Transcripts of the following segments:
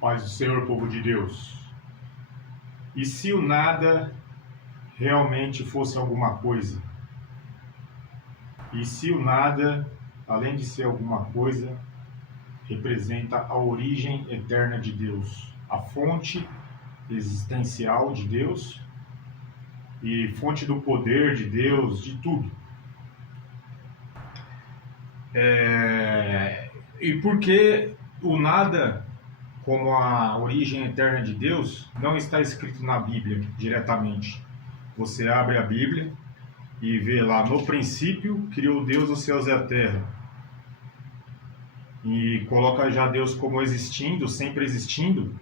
Paz do Senhor, povo de Deus. E se o nada realmente fosse alguma coisa? E se o nada, além de ser alguma coisa, representa a origem eterna de Deus, a fonte existencial de Deus e fonte do poder de Deus, de tudo. E por que o nada, como a origem eterna de Deus, não está escrito na Bíblia diretamente? Você abre a Bíblia e vê lá: no princípio criou Deus os céus e a terra, e coloca já Deus como existindo, sempre existindo.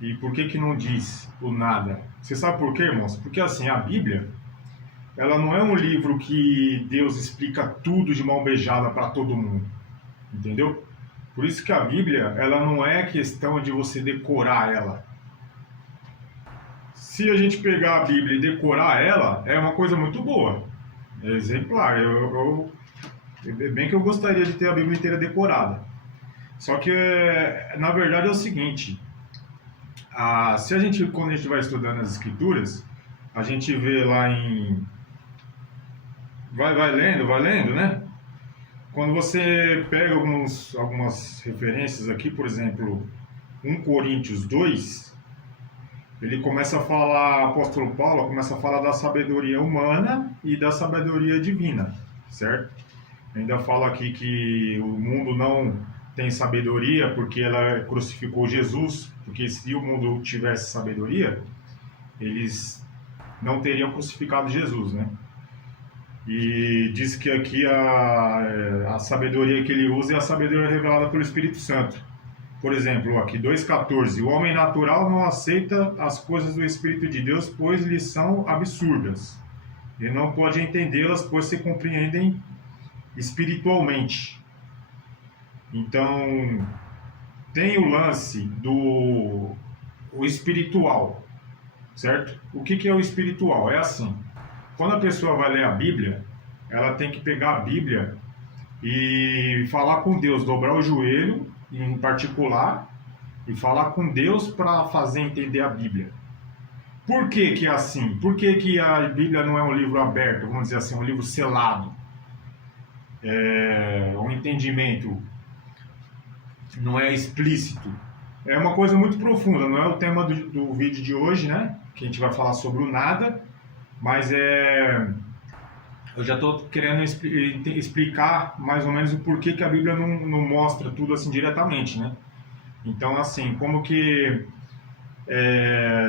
E por que não diz o nada? Você sabe por quê, irmãos? Porque assim, a Bíblia, ela não é um livro que Deus explica tudo de mão beijada para todo mundo, entendeu? Por isso que a Bíblia, ela não é questão de você decorar ela. Se a gente pegar a Bíblia e decorar ela, é uma coisa muito boa, é exemplar. Bem que eu gostaria de ter a Bíblia inteira decorada. Só que, na verdade, é o seguinte: quando a gente vai estudando as Escrituras, a gente vê lá em... Vai lendo, né? Quando você pega algumas referências aqui, por exemplo, 1 Coríntios 2, ele começa a falar, o apóstolo Paulo começa a falar da sabedoria humana e da sabedoria divina, certo? Ainda fala aqui que o mundo não tem sabedoria porque ela crucificou Jesus, porque se o mundo tivesse sabedoria, eles não teriam crucificado Jesus, né? E diz que aqui a sabedoria que ele usa é a sabedoria revelada pelo Espírito Santo. Por exemplo, aqui 2,14: o homem natural não aceita as coisas do Espírito de Deus, pois lhes são absurdas. Ele não pode entendê-las, pois se compreendem espiritualmente. Então, tem o lance do espiritual, certo? O que é o espiritual? É assim: quando a pessoa vai ler a Bíblia, ela tem que pegar a Bíblia e falar com Deus, dobrar o joelho em particular e falar com Deus para fazer entender a Bíblia. Por que é assim? Por que a Bíblia não é um livro aberto, vamos dizer assim, um livro selado? Um entendimento não é explícito. É uma coisa muito profunda, não é o tema do vídeo de hoje, né? Que a gente vai falar sobre o nada, mas eu já estou querendo explicar mais ou menos o porquê que a Bíblia não mostra tudo assim diretamente, né? Então, assim, como que,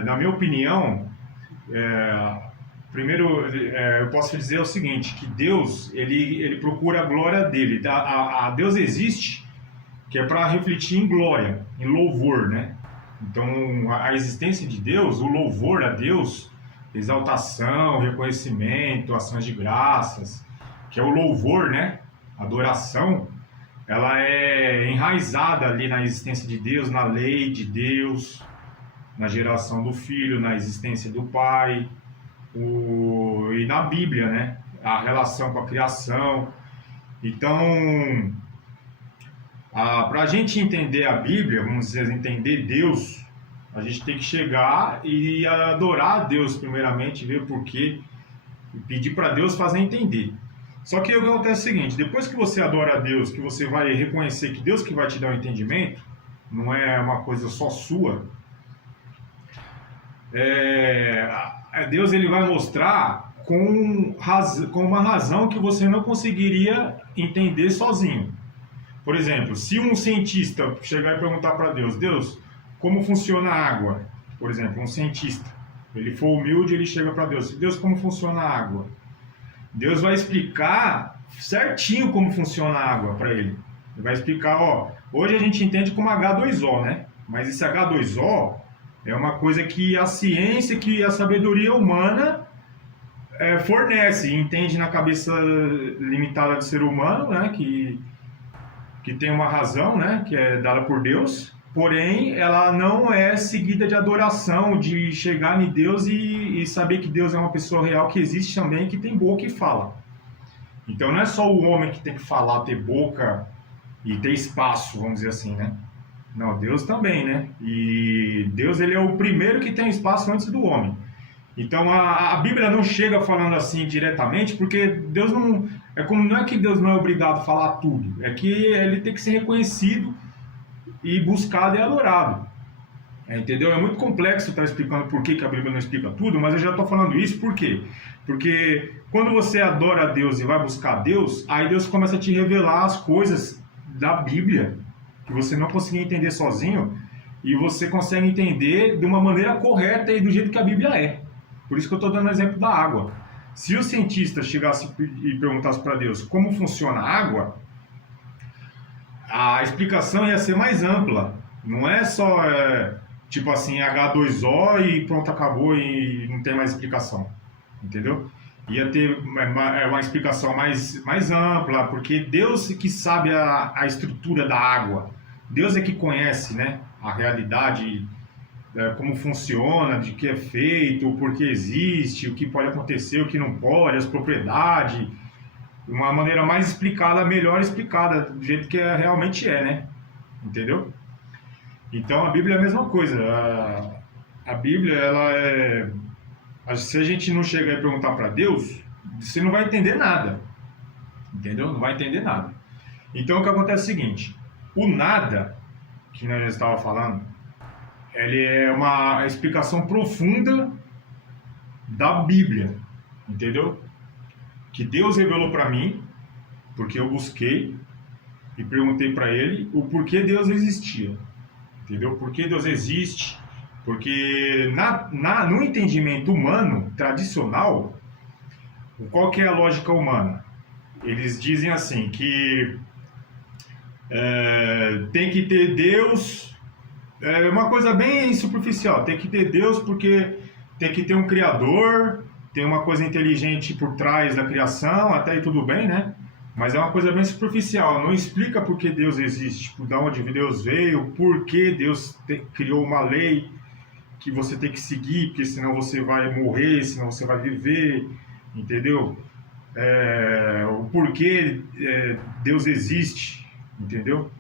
na minha opinião, primeiro eu posso dizer o seguinte, que Deus, ele procura a glória dele. A Deus existe, que é para refletir em glória, em louvor, né? Então, a existência de Deus, o louvor a Deus, exaltação, reconhecimento, ações de graças, que é o louvor, né? Adoração, ela é enraizada ali na existência de Deus, na lei de Deus, na geração do Filho, na existência do Pai, e na Bíblia, né? A relação com a criação. Então, para a gente entender a Bíblia, vamos dizer, entender Deus, a gente tem que chegar e adorar a Deus primeiramente, ver o porquê, e pedir para Deus fazer entender. Só que o que acontece é o seguinte: depois que você adora a Deus, que você vai reconhecer que Deus que vai te dar o entendimento, não é uma coisa só sua, Deus ele vai mostrar com uma razão que você não conseguiria entender sozinho. Por exemplo, se um cientista chegar e perguntar para Deus: Deus, como funciona a água? Por exemplo, um cientista, ele for humilde, ele chega para Deus: Deus, como funciona a água? Deus vai explicar certinho como funciona a água para ele. Ele vai explicar: hoje a gente entende como H2O, né? Mas esse H2O é uma coisa que a ciência, que a sabedoria humana fornece, entende na cabeça limitada do ser humano, né? Que tem uma razão, né? Que é dada por Deus. Porém, ela não é seguida de adoração, de chegar em Deus e saber que Deus é uma pessoa real, que existe também, que tem boca e fala. Então não é só o homem que tem que falar, ter boca e ter espaço, vamos dizer assim, né? Não, Deus também, né? E Deus, ele é o primeiro que tem espaço antes do homem. Então a Bíblia não chega falando assim diretamente, porque Deus não é como não é que Deus não é obrigado a falar tudo, é que ele tem que ser reconhecido e buscado e adorado. Entendeu? É muito complexo estar explicando por que a Bíblia não explica tudo, mas eu já estou falando isso por quê? Porque quando você adora a Deus e vai buscar Deus, aí Deus começa a te revelar as coisas da Bíblia que você não conseguia entender sozinho, e você consegue entender de uma maneira correta e do jeito que a Bíblia é. Por isso que eu estou dando o exemplo da água. Se o cientista chegasse e perguntasse para Deus como funciona a água, a explicação ia ser mais ampla. Não é só tipo assim, H2O e pronto, acabou e não tem mais explicação. Entendeu? Ia ter uma explicação mais ampla, porque Deus que sabe a estrutura da água. Deus é que conhece, né, a realidade, como funciona, de que é feito, o porquê existe, o que pode acontecer, o que não pode, as propriedades. Uma maneira mais explicada, melhor explicada, do jeito que realmente é, né? Entendeu? Então a Bíblia é a mesma coisa. A Bíblia, ela é... Se a gente não chegar e perguntar para Deus, você não vai entender nada. Entendeu? Não vai entender nada. Então o que acontece é o seguinte: o nada, que nós já estávamos falando, ele é uma explicação profunda da Bíblia. Entendeu? Que Deus revelou para mim, porque eu busquei e perguntei para Ele o porquê Deus existia. Entendeu? Por que Deus existe? Porque no entendimento humano, tradicional, qual que é a lógica humana? Eles dizem assim, que tem que ter Deus, é uma coisa bem superficial, tem que ter Deus porque tem que ter um Criador, tem uma coisa inteligente por trás da criação, até aí tudo bem, né? Mas é uma coisa bem superficial, não explica por que Deus existe, de onde Deus veio, por que Deus criou uma lei que você tem que seguir, porque senão você vai morrer, senão você vai viver, entendeu? O porquê Deus existe, entendeu?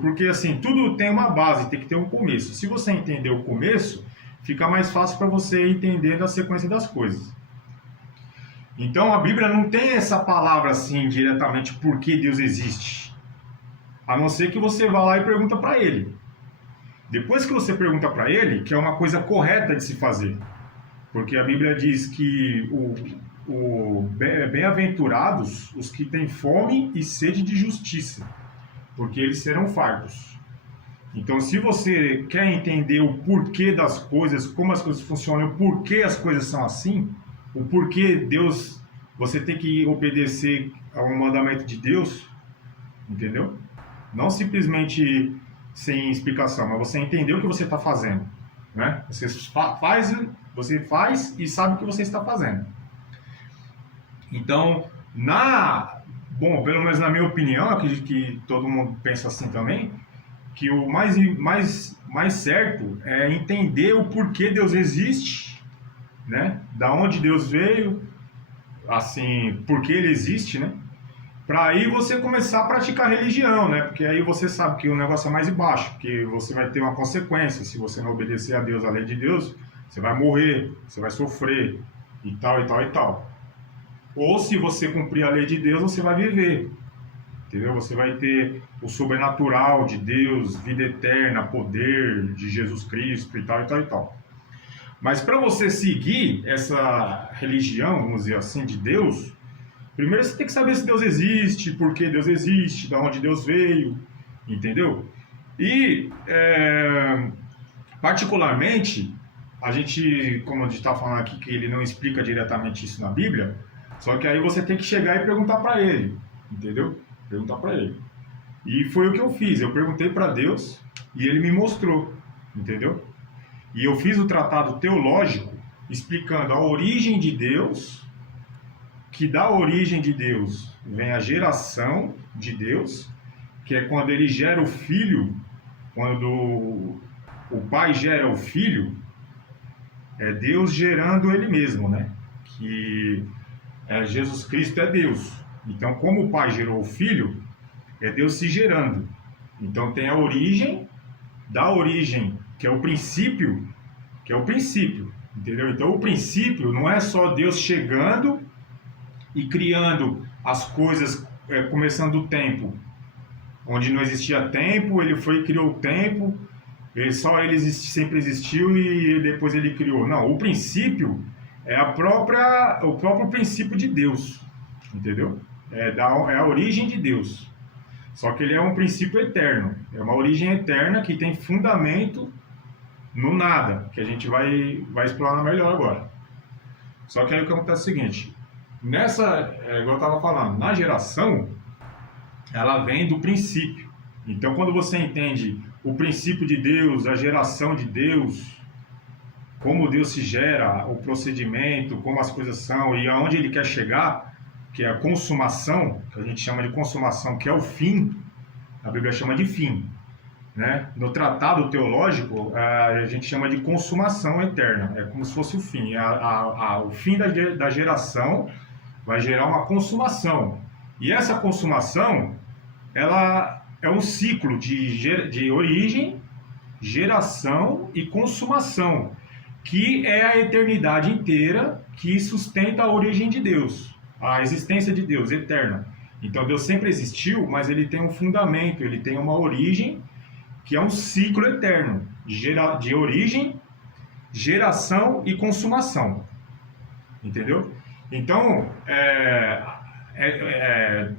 Porque assim, tudo tem uma base, tem que ter um começo. Se você entender o começo, fica mais fácil para você entender a sequência das coisas. Então a Bíblia não tem essa palavra assim diretamente por que Deus existe, a não ser que você vá lá e pergunta para Ele. Depois que você pergunta para Ele, que é uma coisa correta de se fazer, porque a Bíblia diz que bem-aventurados os que têm fome e sede de justiça, porque eles serão fartos. Então, se você quer entender o porquê das coisas, como as coisas funcionam, o porquê as coisas são assim, o porquê Deus, você tem que obedecer ao mandamento de Deus, entendeu? Não simplesmente sem explicação, mas você entender o que você está fazendo, né? Você faz e sabe o que você está fazendo. Então, pelo menos na minha opinião, acredito que todo mundo pensa assim também, que o mais certo é entender o porquê Deus existe, né? Da onde Deus veio, assim, por que Ele existe, né? Para aí você começar a praticar religião, né? Porque aí você sabe que o negócio é mais embaixo, porque você vai ter uma consequência. Se você não obedecer a Deus, a lei de Deus, você vai morrer, você vai sofrer, e tal, e tal, e tal. Ou se você cumprir a lei de Deus, você vai viver, entendeu? Você vai ter o sobrenatural de Deus, vida eterna, poder de Jesus Cristo, e tal, e tal, e tal. Mas para você seguir essa religião, vamos dizer assim, de Deus, primeiro você tem que saber se Deus existe, por que Deus existe, de onde Deus veio, entendeu? E, particularmente, a gente, como a gente está falando aqui, que ele não explica diretamente isso na Bíblia, só que aí você tem que chegar e perguntar para ele, entendeu? Perguntar para ele. E foi o que eu fiz, eu perguntei para Deus e ele me mostrou, entendeu? E eu fiz o tratado teológico explicando a origem de Deus, que da origem de Deus vem a geração de Deus, que é quando ele gera o filho, quando o pai gera o filho, é Deus gerando ele mesmo, né? Que Jesus Cristo é Deus. Então, como o pai gerou o filho, é Deus se gerando. Então tem a origem da origem, que é o princípio, entendeu? Então o princípio não é só Deus chegando e criando as coisas, começando do tempo, onde não existia tempo, ele foi e criou o tempo, ele sempre existiu e depois ele criou. Não, o princípio é o próprio princípio de Deus, entendeu? É a origem de Deus. Só que ele é um princípio eterno, é uma origem eterna que tem fundamento no nada, que a gente vai explorar melhor agora. Só que aí o que acontece é o seguinte, igual eu estava falando, na geração, ela vem do princípio. Então quando você entende o princípio de Deus, a geração de Deus, como Deus se gera, o procedimento, como as coisas são e aonde ele quer chegar, que é a consumação, que a gente chama de consumação, que é o fim, a Bíblia chama de fim, né? No tratado teológico, a gente chama de consumação eterna, é como se fosse o fim, o fim da geração vai gerar uma consumação, e essa consumação, ela é um ciclo de origem, geração e consumação, que é a eternidade inteira que sustenta a origem de Deus, a existência de Deus eterna. Então Deus sempre existiu, mas ele tem um fundamento, ele tem uma origem que é um ciclo eterno de origem, geração e consumação. Entendeu? Então é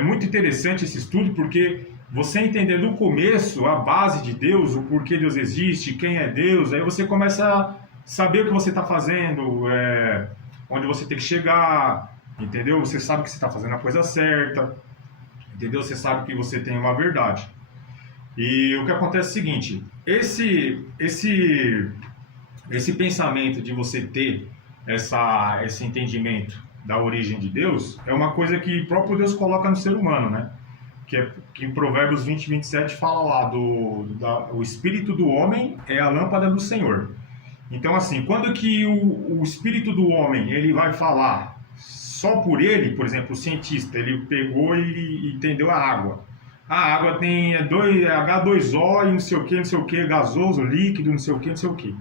muito interessante esse estudo, porque você entender do começo a base de Deus, o porquê Deus existe, quem é Deus, aí você começa a saber o que você está fazendo, onde você tem que chegar, entendeu? Você sabe que você está fazendo a coisa certa, entendeu? Você sabe que você tem uma verdade. E o que acontece é o seguinte, esse pensamento de você ter esse entendimento da origem de Deus é uma coisa que o próprio Deus coloca no ser humano, né? Que em Provérbios 20, 27 fala lá o espírito do homem é a lâmpada do Senhor. Então assim, quando que o espírito do homem ele vai falar só por ele, por exemplo, o cientista, ele pegou e entendeu a água. A água tem H2O e não sei o que, gasoso, líquido, não sei o que.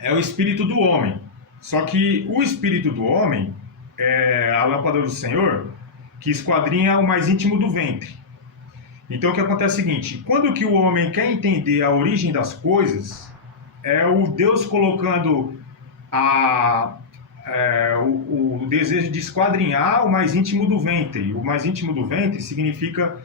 É o espírito do homem. Só que o espírito do homem é a lâmpada do Senhor, que esquadrinha o mais íntimo do ventre. Então o que acontece é o seguinte, quando que o homem quer entender a origem das coisas, é o Deus colocando o desejo de esquadrinhar o mais íntimo do ventre. O mais íntimo do ventre significa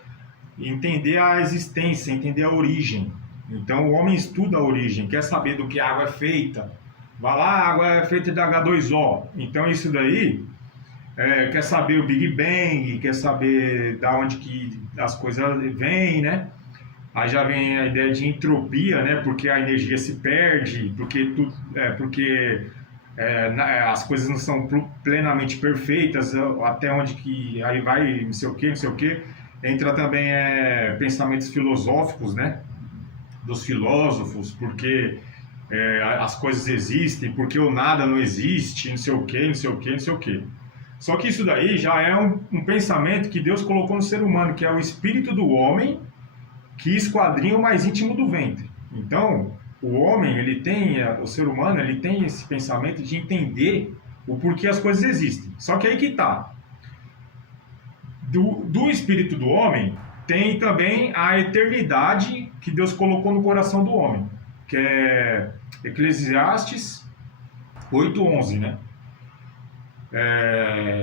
entender a existência, entender a origem. Então o homem estuda a origem, quer saber do que a água é feita. Vai lá, a água é feita de H2O. Então isso daí quer saber o Big Bang, quer saber da onde que as coisas vêm, né? Aí já vem a ideia de entropia, né? Porque a energia se perde, porque as coisas não são plenamente perfeitas, até onde que aí vai não sei o que. Entra também pensamentos filosóficos, né? Dos filósofos, porque as coisas existem, porque o nada não existe, não sei o que. Só que isso daí já é um pensamento que Deus colocou no ser humano, que é o espírito do homem que esquadrinha o mais íntimo do ventre. Então, o homem, o ser humano, ele tem esse pensamento de entender o porquê as coisas existem. Só que aí que tá. Do espírito do homem, tem também a eternidade que Deus colocou no coração do homem, que é Eclesiastes 8:11, né?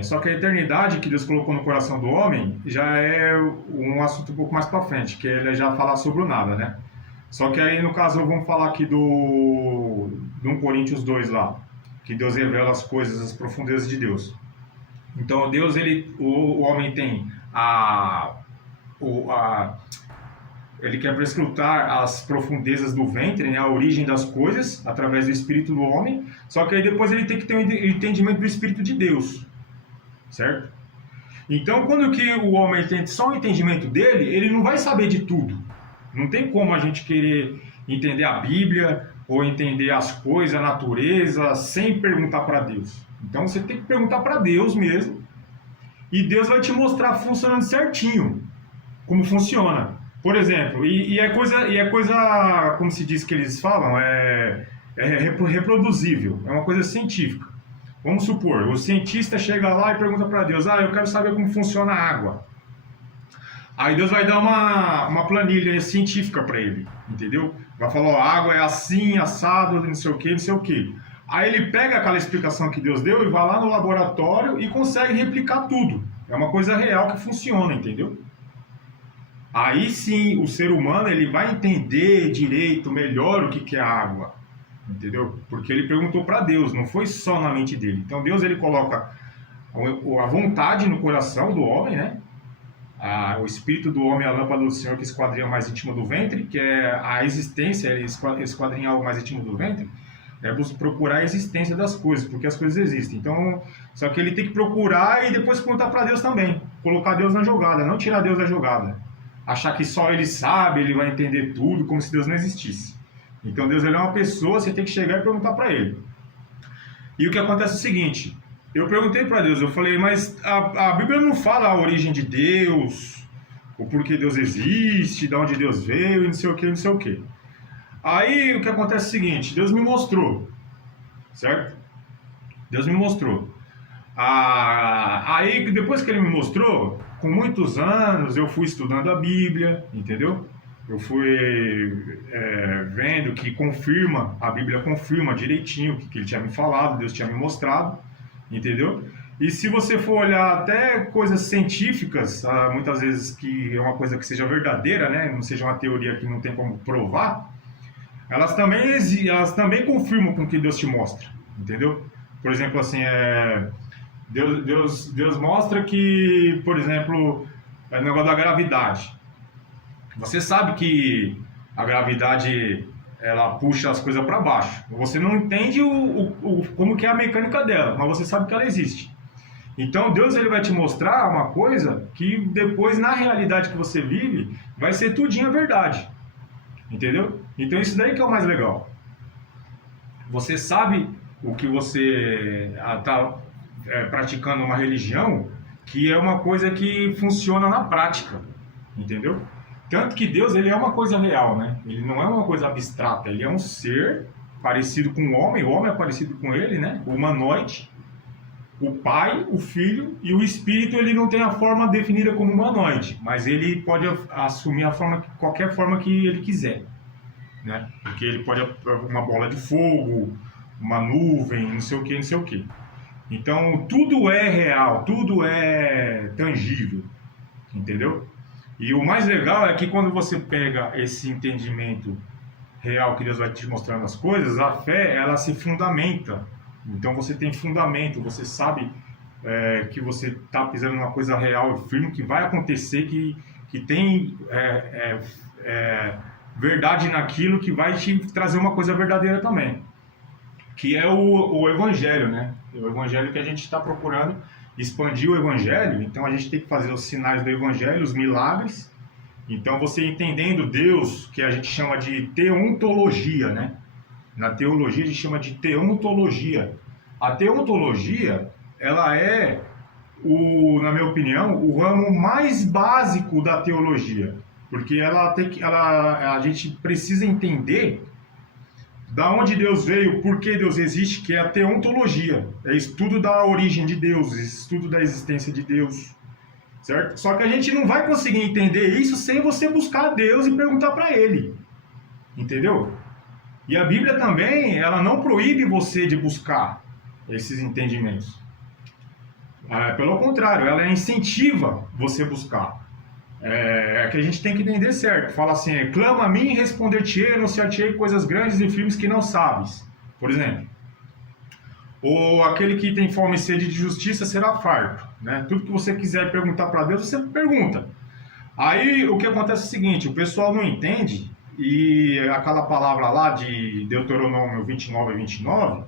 Só que a eternidade que Deus colocou no coração do homem já é um assunto um pouco mais para frente, que ele já fala sobre o nada, né? Só que aí, no caso, vamos falar aqui do 1 Coríntios 2 lá, que Deus revela as coisas, as profundezas de Deus. Então, Deus, o homem tem ele quer prescrutar as profundezas do ventre, né, a origem das coisas, através do espírito do homem, só que aí depois ele tem que ter um entendimento do espírito de Deus, certo? Então, quando que o homem tem só o entendimento dele, ele não vai saber de tudo. Não tem como a gente querer entender a Bíblia ou entender as coisas, a natureza, sem perguntar para Deus. Então, você tem que perguntar para Deus mesmo, e Deus vai te mostrar funcionando certinho como funciona. Por exemplo, e é coisa, como se diz que eles falam, reproduzível, é uma coisa científica. Vamos supor, o cientista chega lá e pergunta para Deus, eu quero saber como funciona a água. Aí Deus vai dar uma planilha científica para ele, entendeu? Vai falar, a água é assim, assado, não sei o que, não sei o que. Aí ele pega aquela explicação que Deus deu e vai lá no laboratório e consegue replicar tudo. É uma coisa real que funciona, entendeu? Aí sim, o ser humano ele vai entender direito, melhor o que é a água, entendeu? Porque ele perguntou para Deus, não foi só na mente dele. Então Deus ele coloca a vontade no coração do homem, né? O espírito do homem é a lâmpada do Senhor que esquadrinha o mais íntimo do ventre, que é a existência, ele esquadrinha o mais íntimo do ventre, é procurar a existência das coisas, porque as coisas existem. Então, só que ele tem que procurar e depois contar para Deus também, colocar Deus na jogada, não tirar Deus da jogada. Achar que só ele sabe, ele vai entender tudo, como se Deus não existisse. Então Deus ele é uma pessoa, você tem que chegar e perguntar para ele. E o que acontece é o seguinte, eu perguntei para Deus, eu falei, mas a Bíblia não fala a origem de Deus, o porquê Deus existe, de onde Deus veio, e não sei o que, não sei o que. Aí o que acontece é o seguinte, Deus me mostrou, certo? Deus me mostrou. Aí depois que ele me mostrou, com muitos anos eu fui estudando a Bíblia, entendeu? Eu fui vendo que confirma, a Bíblia confirma direitinho o que ele tinha me falado, Deus tinha me mostrado, entendeu? E se você for olhar até coisas científicas, muitas vezes que é uma coisa que seja verdadeira, né? Não seja uma teoria que não tem como provar, elas também confirmam com o que Deus te mostra, entendeu? Por exemplo, assim, Deus mostra que, por exemplo, o negócio da gravidade. Você sabe que a gravidade ela puxa as coisas para baixo. Você não entende como que é a mecânica dela, mas você sabe que ela existe. Então Deus ele vai te mostrar uma coisa que depois, na realidade que você vive, vai ser tudinho a verdade. Entendeu? Então isso daí que é o mais legal. Você sabe o que você está praticando uma religião, que é uma coisa que funciona na prática. Entendeu? Tanto que Deus ele é uma coisa real, né? Ele não é uma coisa abstrata, ele é um ser parecido com o homem é parecido com ele, né? O humanoide, o Pai, o Filho e o Espírito, ele não tem a forma definida como humanoide, mas ele pode assumir qualquer forma que ele quiser, né? Porque ele pode uma bola de fogo, uma nuvem, não sei o que, não sei o que. Então tudo é real, tudo é tangível, entendeu? E o mais legal é que quando você pega esse entendimento real que Deus vai te mostrando as coisas, a fé, ela se fundamenta. Então você tem fundamento, você sabe que você está pisando numa coisa real, firme, que vai acontecer, que tem verdade naquilo, que vai te trazer uma coisa verdadeira também. Que é o Evangelho, né? O Evangelho que a gente está procurando expandir o Evangelho, então a gente tem que fazer os sinais do Evangelho, os milagres. Então você entendendo Deus, que a gente chama de teontologia, né? Na teologia a gente chama de teontologia. A teontologia, ela é, na minha opinião, o ramo mais básico da teologia, porque a gente precisa entender da onde Deus veio, por que Deus existe, que é a teontologia, é estudo da origem de Deus, estudo da existência de Deus, certo? Só que a gente não vai conseguir entender isso sem você buscar a Deus e perguntar para Ele, entendeu? E a Bíblia também, ela não proíbe você de buscar esses entendimentos. Pelo contrário, ela incentiva você buscar. É que a gente tem que entender certo. Fala assim, clama a mim e responder-te-ei, anunciar-te-ei coisas grandes e firmes que não sabes. Por exemplo. Ou aquele que tem fome e sede de justiça será farto. Né? Tudo que você quiser perguntar para Deus, você pergunta. Aí o que acontece é o seguinte, o pessoal não entende, e aquela palavra lá de Deuteronômio 29 e 29,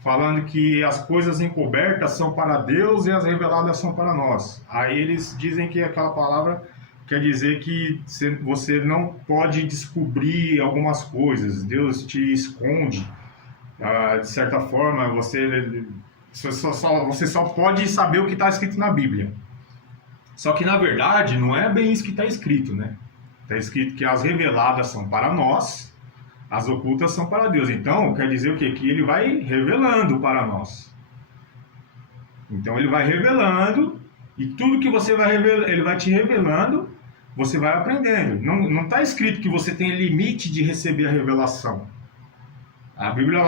falando que as coisas encobertas são para Deus e as reveladas são para nós. Aí eles dizem que aquela palavra quer dizer que você não pode descobrir algumas coisas, Deus te esconde, de certa forma, você só pode saber o que está escrito na Bíblia. Só que na verdade não é bem isso que está escrito, né? Está escrito que as reveladas são para nós, as ocultas são para Deus. Então, quer dizer o quê? Que ele vai revelando para nós. Então, ele vai revelando, e tudo que você vai revelar, ele vai te revelando, você vai aprendendo. Não está escrito que você tem limite de receber a revelação. A Bíblia,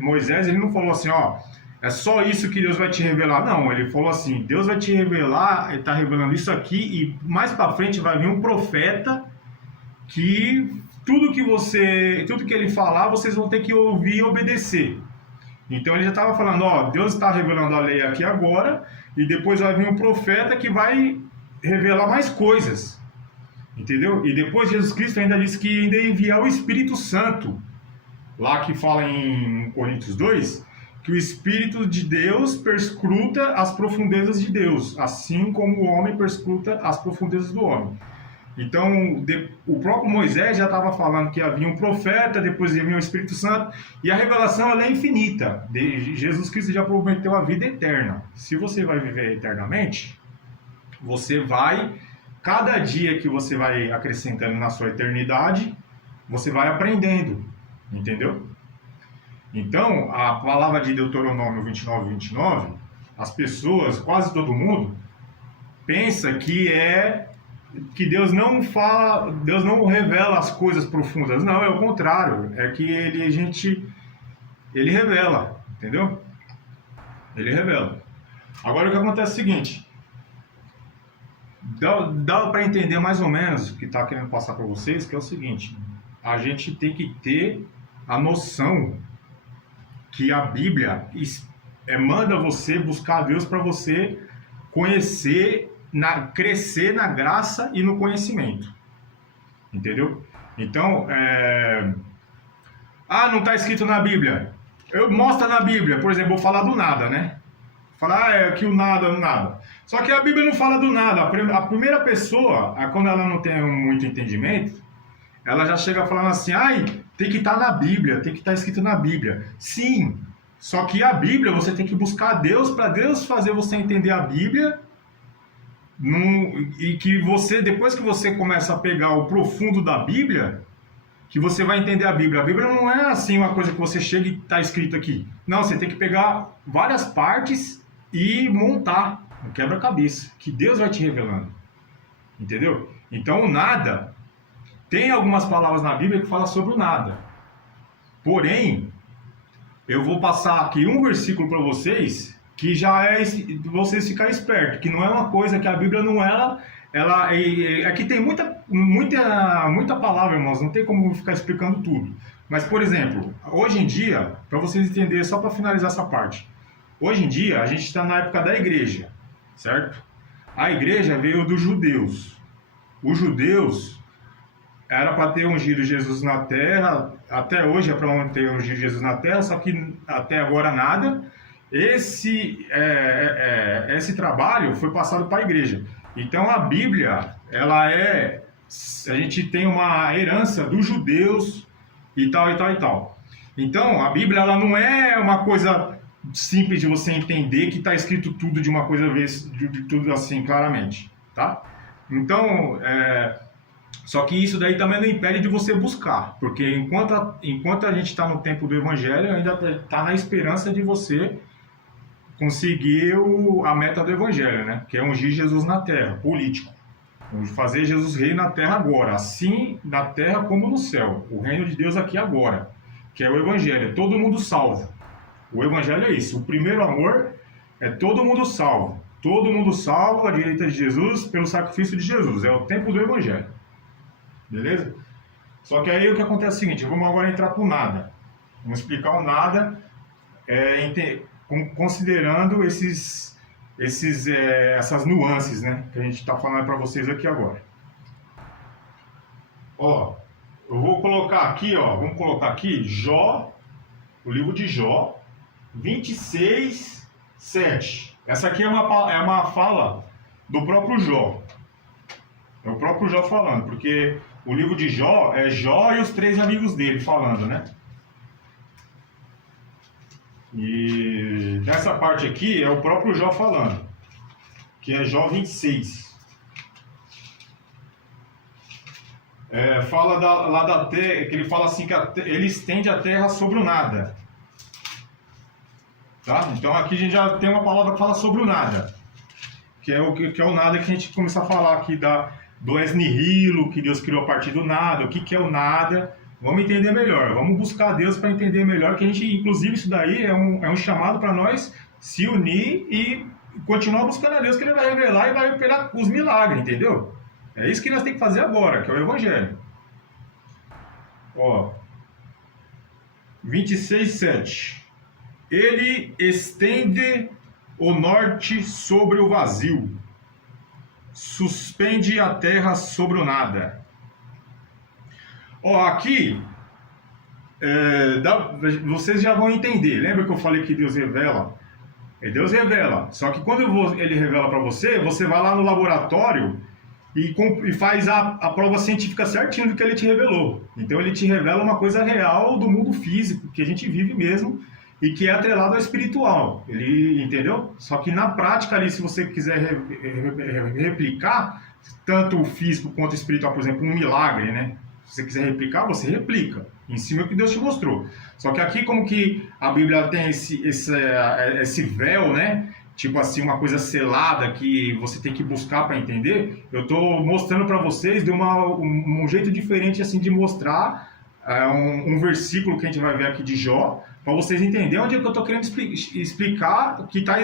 Moisés, ele não falou assim, ó, é só isso que Deus vai te revelar. Não, ele falou assim, Deus vai te revelar, ele está revelando isso aqui, e mais para frente vai vir um profeta que tudo que ele falar, vocês vão ter que ouvir e obedecer. Então ele já estava falando, ó, Deus está revelando a lei aqui agora, e depois vai vir um profeta que vai revelar mais coisas. Entendeu? E depois Jesus Cristo ainda disse que ainda ia enviar o Espírito Santo. Lá que fala em Coríntios 2, que o Espírito de Deus perscruta as profundezas de Deus, assim como o homem perscruta as profundezas do homem. Então, o próprio Moisés já estava falando que havia um profeta, depois havia o Espírito Santo, e a revelação ela é infinita. Jesus Cristo já prometeu a vida eterna. Se você vai viver eternamente, você vai, cada dia que você vai acrescentando na sua eternidade, você vai aprendendo, entendeu? Então, a palavra de Deuteronômio 29, as pessoas, quase todo mundo, pensa que Deus não fala, Deus não revela as coisas profundas. Não, é o contrário. É que ele revela, entendeu? Ele revela. Agora o que acontece é o seguinte, dá para entender mais ou menos o que está querendo passar para vocês, que é o seguinte, a gente tem que ter a noção que a Bíblia manda você buscar a Deus para você conhecer, crescer na graça e no conhecimento, entendeu? Então, não está escrito na Bíblia, mostra na Bíblia, por exemplo, vou falar do nada, né? Falar que o nada. Só que a Bíblia não fala do nada. A primeira pessoa, quando ela não tem muito entendimento, ela já chega falando assim, tem que estar na Bíblia, tem que estar escrito na Bíblia. Sim, só que a Bíblia você tem que buscar a Deus para Deus fazer você entender a Bíblia. E que você, depois que você começa a pegar o profundo da Bíblia, que você vai entender a Bíblia. A Bíblia não é assim uma coisa que você chega e está escrito aqui. Não, você tem que pegar várias partes e montar um quebra-cabeça, que Deus vai te revelando. Entendeu? Então o nada, tem algumas palavras na Bíblia que falam sobre o nada. Porém, eu vou passar aqui um versículo para vocês que já é vocês ficarem espertos, que não é uma coisa que a Bíblia não aqui tem muita palavra, irmãos, não tem como ficar explicando tudo. Mas, por exemplo, hoje em dia, para vocês entenderem, só para finalizar essa parte, hoje em dia a gente está na época da igreja, certo? A igreja veio dos judeus. Os judeus era para ter ungido Jesus na terra, até hoje é para ter ungido Jesus na terra, só que até agora nada. Esse trabalho foi passado para a igreja. Então a Bíblia, a gente tem uma herança dos judeus e tal. Então a Bíblia ela não é uma coisa simples de você entender que está escrito tudo de uma coisa de tudo assim claramente, tá? Então, só que isso daí também não impede de você buscar, porque enquanto a gente está no tempo do Evangelho, ainda está na esperança de você conseguir a meta do Evangelho, né? Que é ungir Jesus na terra, político. Fazer Jesus rei na terra agora, assim na terra como no céu. O reino de Deus aqui agora, que é o Evangelho, é todo mundo salvo. O Evangelho é isso, o primeiro amor é todo mundo salvo. Todo mundo salvo à direita de Jesus pelo sacrifício de Jesus, é o tempo do Evangelho. Beleza? Só que aí o que acontece é o seguinte, vamos agora entrar para o nada. Vamos explicar o nada, considerando essas nuances, né, que a gente está falando para vocês aqui agora. Ó, eu vou colocar aqui, vamos colocar aqui Jó, o livro de Jó, 26:7. Essa aqui é uma fala do próprio Jó. É o próprio Jó falando, porque o livro de Jó é Jó e os 3 amigos dele falando, né? E nessa parte aqui é o próprio Jó falando, que é Jó 26. fala lá da terra, que ele fala assim que ele estende a terra sobre o nada. Tá? Então aqui a gente já tem uma palavra que fala sobre o nada, que é o nada que a gente começa a falar aqui do ex nihilo, que Deus criou a partir do nada, o que é o nada. Vamos entender melhor, vamos buscar Deus para entender melhor, que a gente, inclusive isso daí é um chamado para nós se unir e continuar buscando a Deus, que Ele vai revelar e vai operar os milagres, entendeu? É isso que nós temos que fazer agora, que é o Evangelho. Ó, 26:7. Ele estende o norte sobre o vazio, suspende a terra sobre o nada. Ó, aqui, vocês já vão entender. Lembra que eu falei que Deus revela? Deus revela. Só que quando Ele revela para você, você vai lá no laboratório e faz a prova científica certinho do que Ele te revelou. Então Ele te revela uma coisa real do mundo físico, que a gente vive mesmo, e que é atrelado ao espiritual. Ele, entendeu? Só que na prática ali, se você quiser replicar, tanto o físico quanto o espiritual, por exemplo, um milagre, né? Se você quiser replicar, você replica, em cima do que Deus te mostrou. Só que aqui, como que a Bíblia tem esse véu, né? Tipo assim, uma coisa selada que você tem que buscar para entender, eu estou mostrando para vocês de um jeito diferente assim de mostrar um versículo que a gente vai ver aqui de Jó, para vocês entenderem onde é que eu estou querendo explicar o que está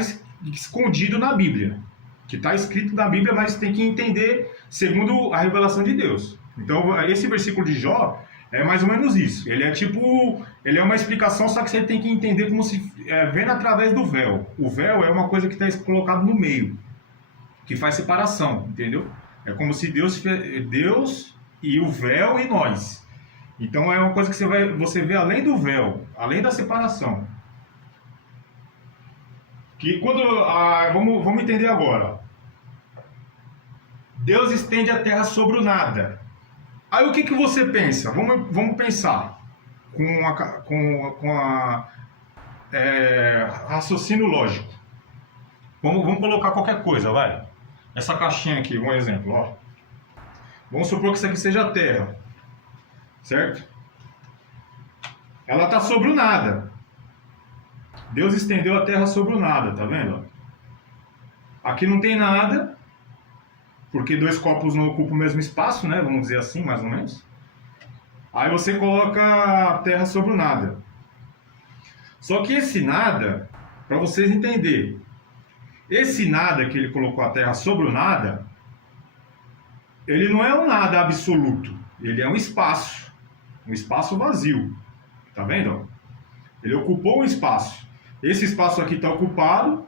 escondido na Bíblia. Que está escrito na Bíblia, mas tem que entender segundo a revelação de Deus. Então, esse versículo de Jó é mais ou menos isso. Ele é uma explicação, só que você tem que entender como se vendo através do véu. O véu é uma coisa que está colocado no meio, que faz separação, entendeu? É como se Deus e o véu e nós. Então é uma coisa que você vê além do véu, além da separação. Que vamos entender agora. Deus estende a terra sobre o nada. Aí o que você pensa? Vamos pensar com raciocínio lógico. Vamos colocar qualquer coisa, vai. Essa caixinha aqui, um exemplo, ó. Vamos supor que isso aqui seja a terra, certo? Ela está sobre o nada. Deus estendeu a terra sobre o nada, tá vendo? Aqui não tem nada, porque dois copos não ocupam o mesmo espaço, né? Vamos dizer assim, mais ou menos. Aí você coloca a terra sobre o nada. Só que esse nada, para vocês entenderem, esse nada que ele colocou a terra sobre o nada, ele não é um nada absoluto, ele é um espaço vazio. Tá vendo? Ele ocupou um espaço. Esse espaço aqui está ocupado,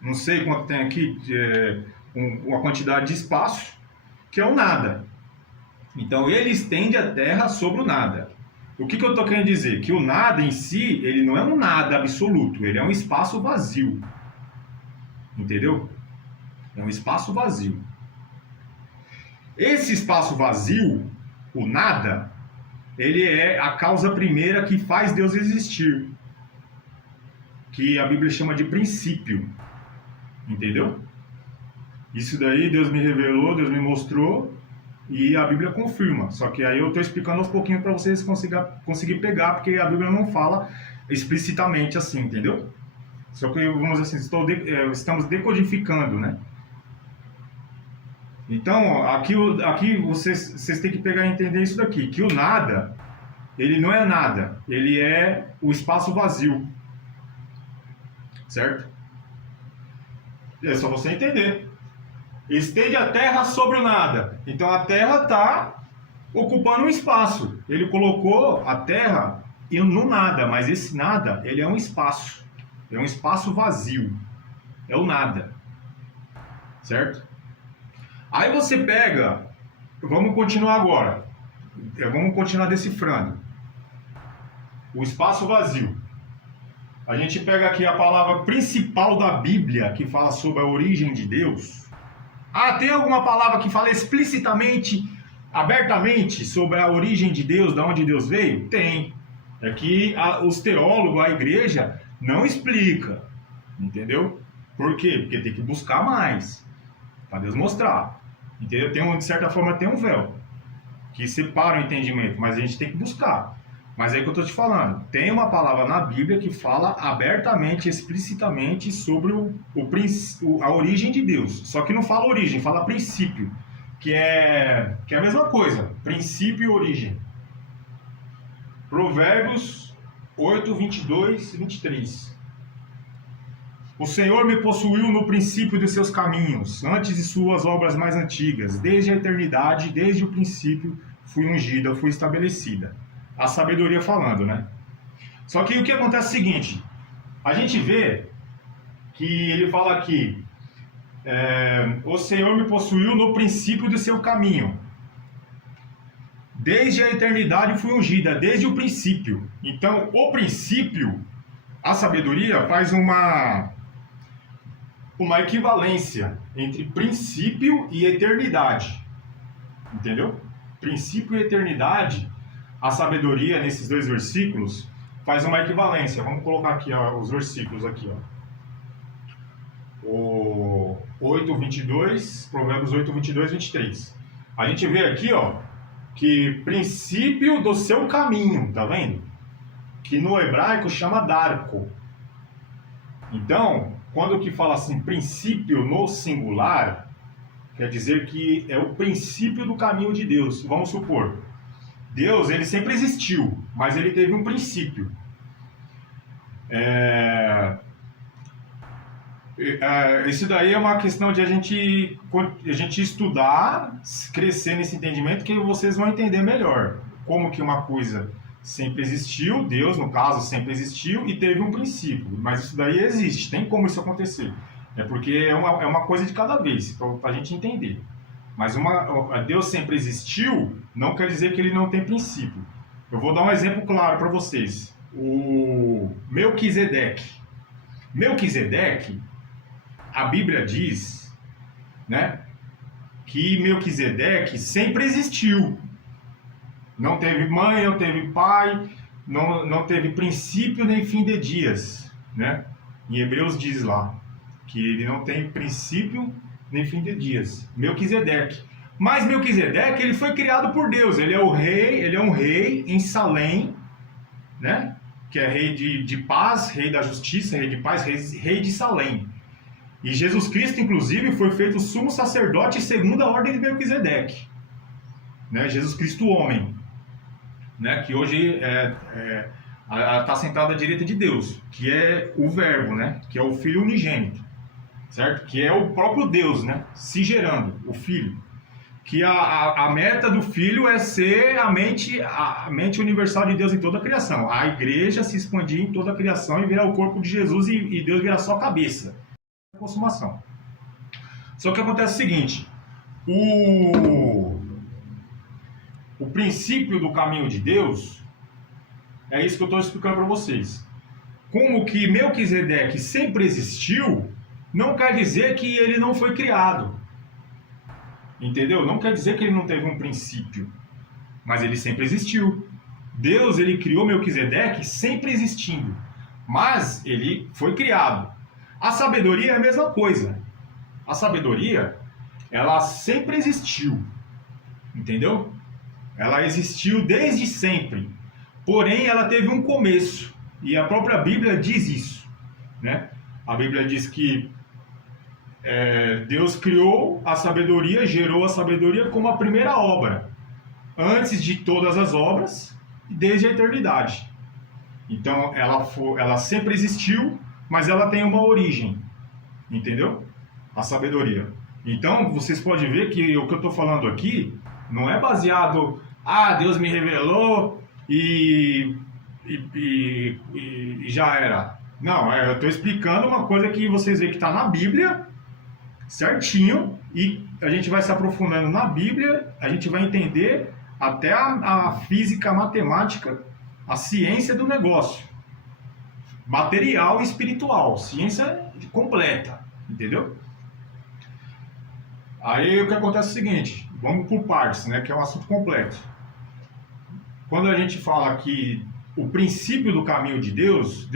não sei quanto tem aqui, uma quantidade de espaço, que é o nada. Então ele estende a terra sobre o nada. O que eu estou querendo dizer? Que o nada em si, ele não é um nada absoluto, ele é um espaço vazio. Entendeu? É um espaço vazio. Esse espaço vazio, o nada, ele é a causa primeira que faz Deus existir. Que a Bíblia chama de princípio. Entendeu? Isso daí Deus me revelou, Deus me mostrou e a Bíblia confirma. Só que aí eu estou explicando aos pouquinhos para vocês conseguir pegar, porque a Bíblia não fala explicitamente assim, entendeu? Só que, vamos dizer assim, estamos decodificando, né? Então, aqui vocês têm que pegar e entender isso daqui, que o nada, ele não é nada, ele é o espaço vazio. Certo? É só você entender. Estende a terra sobre o nada. Então a terra está ocupando um espaço. Ele colocou a terra no nada, mas esse nada, ele é um espaço. É um espaço vazio. É o nada. Certo? Aí você pega, vamos continuar agora. Vamos continuar decifrando. O espaço vazio. A gente pega aqui a palavra principal da Bíblia que fala sobre a origem de Deus. Ah, tem alguma palavra que fala explicitamente, abertamente sobre a origem de Deus, de onde Deus veio? Tem. É que os teólogos, a igreja, não explica. Entendeu? Por quê? Porque tem que buscar mais. Para Deus mostrar. Entendeu? De certa forma tem um véu. que separam o entendimento, mas a gente tem que buscar. Mas é aí que eu estou te falando, tem uma palavra na Bíblia que fala abertamente, explicitamente sobre a origem de Deus. Só que não fala origem, fala princípio, que é a mesma coisa, princípio e origem. Provérbios 8, 22 e 23. O Senhor me possuiu no princípio de seus caminhos, antes de suas obras mais antigas. Desde a eternidade, desde o princípio, fui ungida, fui estabelecida. A sabedoria falando, né? Só que o que acontece é o seguinte, a gente vê que ele fala aqui, o Senhor me possuiu no princípio de seu caminho. Desde a eternidade fui ungida, desde o princípio. Então, o princípio, a sabedoria faz uma equivalência entre princípio e eternidade. Entendeu? Princípio e eternidade, a sabedoria nesses dois versículos faz uma equivalência. Vamos colocar aqui os versículos aqui, o 8, 22, Provérbios 8, 22 e 23. A gente vê aqui, que princípio do seu caminho, tá vendo? Que no hebraico chama darko. Então, quando que fala assim, princípio no singular, quer dizer que é o princípio do caminho de Deus. Vamos supor, Deus, ele sempre existiu, mas ele teve um princípio. Isso daí é uma questão de a gente estudar, crescer nesse entendimento, que vocês vão entender melhor como que uma coisa sempre existiu, Deus, no caso, sempre existiu e teve um princípio. Mas isso daí existe, tem como isso acontecer. É porque é uma coisa de cada vez, para a gente entender. Mas Deus sempre existiu, não quer dizer que ele não tem princípio. Eu vou dar um exemplo claro para vocês. O Melquisedeque. Melquisedeque, a Bíblia diz, né, que Melquisedeque sempre existiu. Não teve mãe, não teve pai, não teve princípio nem fim de dias, né? Em Hebreus diz lá que ele não tem princípio nem fim de dias. Melquisedeque. Mas Melquisedeque, ele foi criado por Deus. Ele é um rei em Salém, né? Que é rei de paz, rei da justiça, rei de paz, rei de Salém. E Jesus Cristo, inclusive, foi feito sumo sacerdote segundo a ordem de Melquisedeque, né? Jesus Cristo homem, né? Que hoje está sentado à direita de Deus, que é o Verbo, né? Que é o Filho unigênito, certo? Que é o próprio Deus, né? Se gerando, o Filho. Que a meta do Filho é ser a mente universal de Deus em toda a criação. A igreja se expandir em toda a criação e virar o corpo de Jesus e Deus virar só a cabeça. Consumação. Só que acontece o seguinte, o princípio do caminho de Deus, é isso que eu estou explicando para vocês. Como que Melquisedeque sempre existiu, não quer dizer que ele não foi criado. Entendeu? Não quer dizer que ele não teve um princípio, mas ele sempre existiu. Deus, ele criou Melquisedeque sempre existindo, mas ele foi criado. A sabedoria é a mesma coisa. A sabedoria, ela sempre existiu, entendeu? Ela existiu desde sempre, porém ela teve um começo, e a própria Bíblia diz isso, né? A Bíblia diz que Deus criou a sabedoria, gerou a sabedoria como a primeira obra, antes de todas as obras, desde a eternidade. Então ela sempre existiu, mas ela tem uma origem, entendeu? A sabedoria. Então vocês podem ver que o que eu estou falando aqui não é baseado, Deus me revelou e já era. Não, eu estou explicando uma coisa que vocês veem que está na Bíblia, certinho, e a gente vai se aprofundando na Bíblia, a gente vai entender até a física, a matemática, a ciência do negócio, material e espiritual, ciência completa, entendeu? Aí o que acontece é o seguinte, vamos por partes, né, que é um assunto completo. Quando a gente fala que o princípio do caminho de Deus,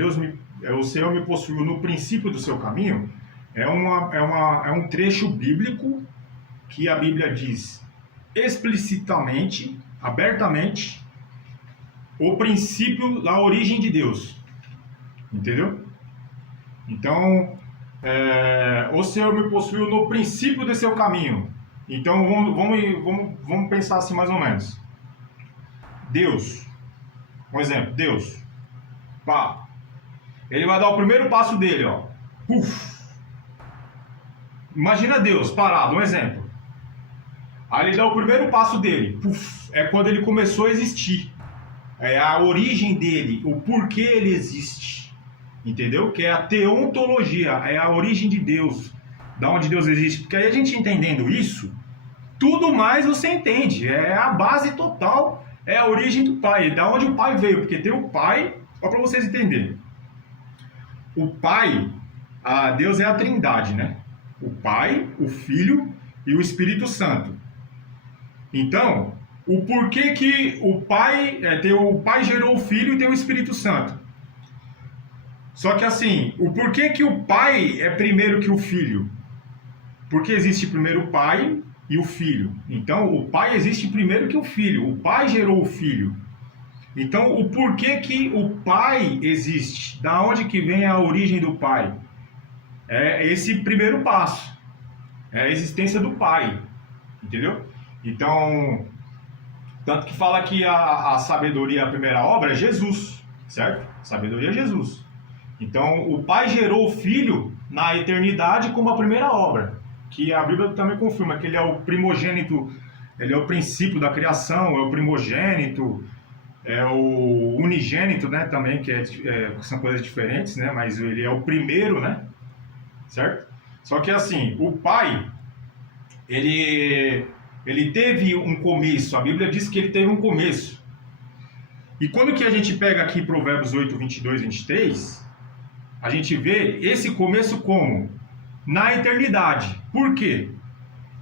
o Senhor me possuiu no princípio do seu caminho, é um trecho bíblico que a Bíblia diz explicitamente, abertamente, o princípio da origem de Deus. Entendeu? Então, o Senhor me possuiu no princípio de seu caminho. Então, vamos pensar assim mais ou menos. Deus, um exemplo, Deus, pá, ele vai dar o primeiro passo dele, ó. Puf. Imagina Deus parado, um exemplo. Aí ele dá o primeiro passo dele, puf, é quando ele começou a existir. É a origem dele, o porquê ele existe. Entendeu? Que é a teontologia, é a origem de Deus, da onde Deus existe. Porque aí a gente entendendo isso, tudo mais você entende. É a base total, é a origem do Pai, da onde o Pai veio. Porque tem o Pai, só para vocês entenderem. O Pai, Deus é a Trindade, né? O Pai, o Filho e o Espírito Santo. Então, o porquê que o Pai gerou o Filho e tem o Espírito Santo. Só que assim, o porquê que o Pai é primeiro que o Filho? Porque existe primeiro o Pai e o Filho. Então, o Pai existe primeiro que o Filho. O Pai gerou o Filho. Então, o porquê que o Pai existe? Da onde que vem a origem do Pai? É esse primeiro passo. É a existência do Pai. Entendeu? Então, tanto que fala que a sabedoria, a primeira obra, é Jesus. Certo? A sabedoria é Jesus. Então, o Pai gerou o Filho na eternidade como a primeira obra, que a Bíblia também confirma que ele é o primogênito, ele é o princípio da criação, é o primogênito, é o unigênito, né, também, que são coisas diferentes, né, mas ele é o primeiro, né, certo? Só que assim, o Pai, ele teve um começo, a Bíblia diz que ele teve um começo. E quando que a gente pega aqui Provérbios 8, 22, 23... a gente vê esse começo como? Na eternidade. Por quê?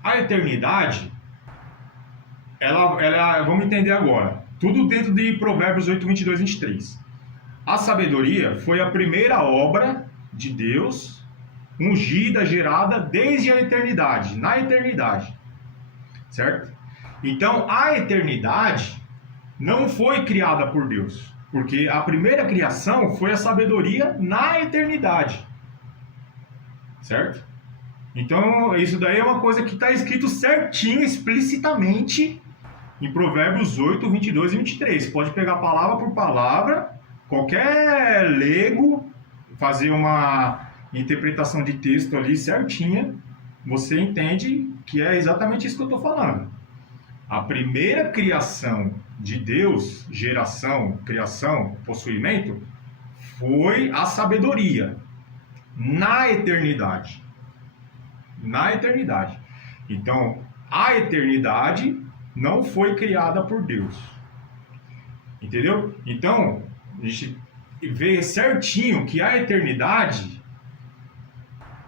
A eternidade, vamos entender agora. Tudo dentro de Provérbios 8, 22, 23. A sabedoria foi a primeira obra de Deus, ungida, gerada desde a eternidade, na eternidade. Certo? Então, a eternidade não foi criada por Deus. Porque a primeira criação foi a sabedoria na eternidade. Certo? Então, isso daí é uma coisa que está escrito certinho, explicitamente, em Provérbios 8, 22 e 23. Pode pegar palavra por palavra, qualquer leigo, fazer uma interpretação de texto ali certinha, você entende que é exatamente isso que eu estou falando. A primeira criação de Deus, geração, criação, possuimento, foi a sabedoria na eternidade. Na eternidade. Então, a eternidade não foi criada por Deus. Entendeu? Então, a gente vê certinho que a eternidade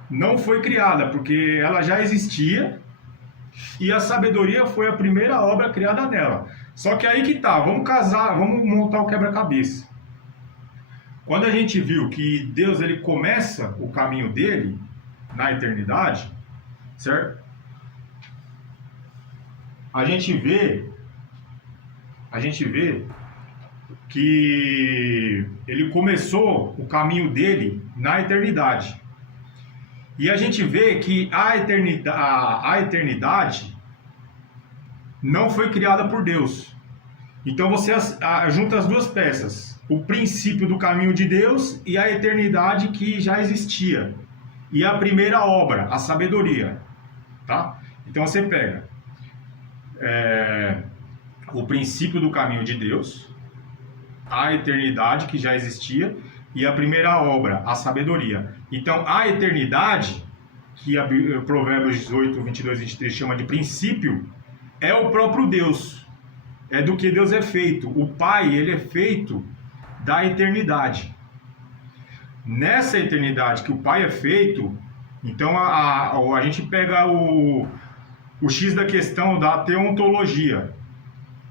não foi criada, porque ela já existia e a sabedoria foi a primeira obra criada nela. Só que aí que tá, vamos montar o quebra-cabeça. Quando a gente viu que Deus ele começa o caminho dele na eternidade, certo? A gente vê que ele começou o caminho dele na eternidade. E a gente vê que a eternidade não foi criada por Deus. Então você junta as duas peças, o princípio do caminho de Deus e a eternidade que já existia. E a primeira obra, a sabedoria. Tá? Então você pega o princípio do caminho de Deus, a eternidade que já existia e a primeira obra, a sabedoria. Então a eternidade, que a Provérbios 18, 22 e 23 chama de princípio, é o próprio Deus. É do que Deus é feito. O Pai, ele é feito da eternidade. Nessa eternidade que o Pai é feito, então a gente pega o X da questão da teontologia.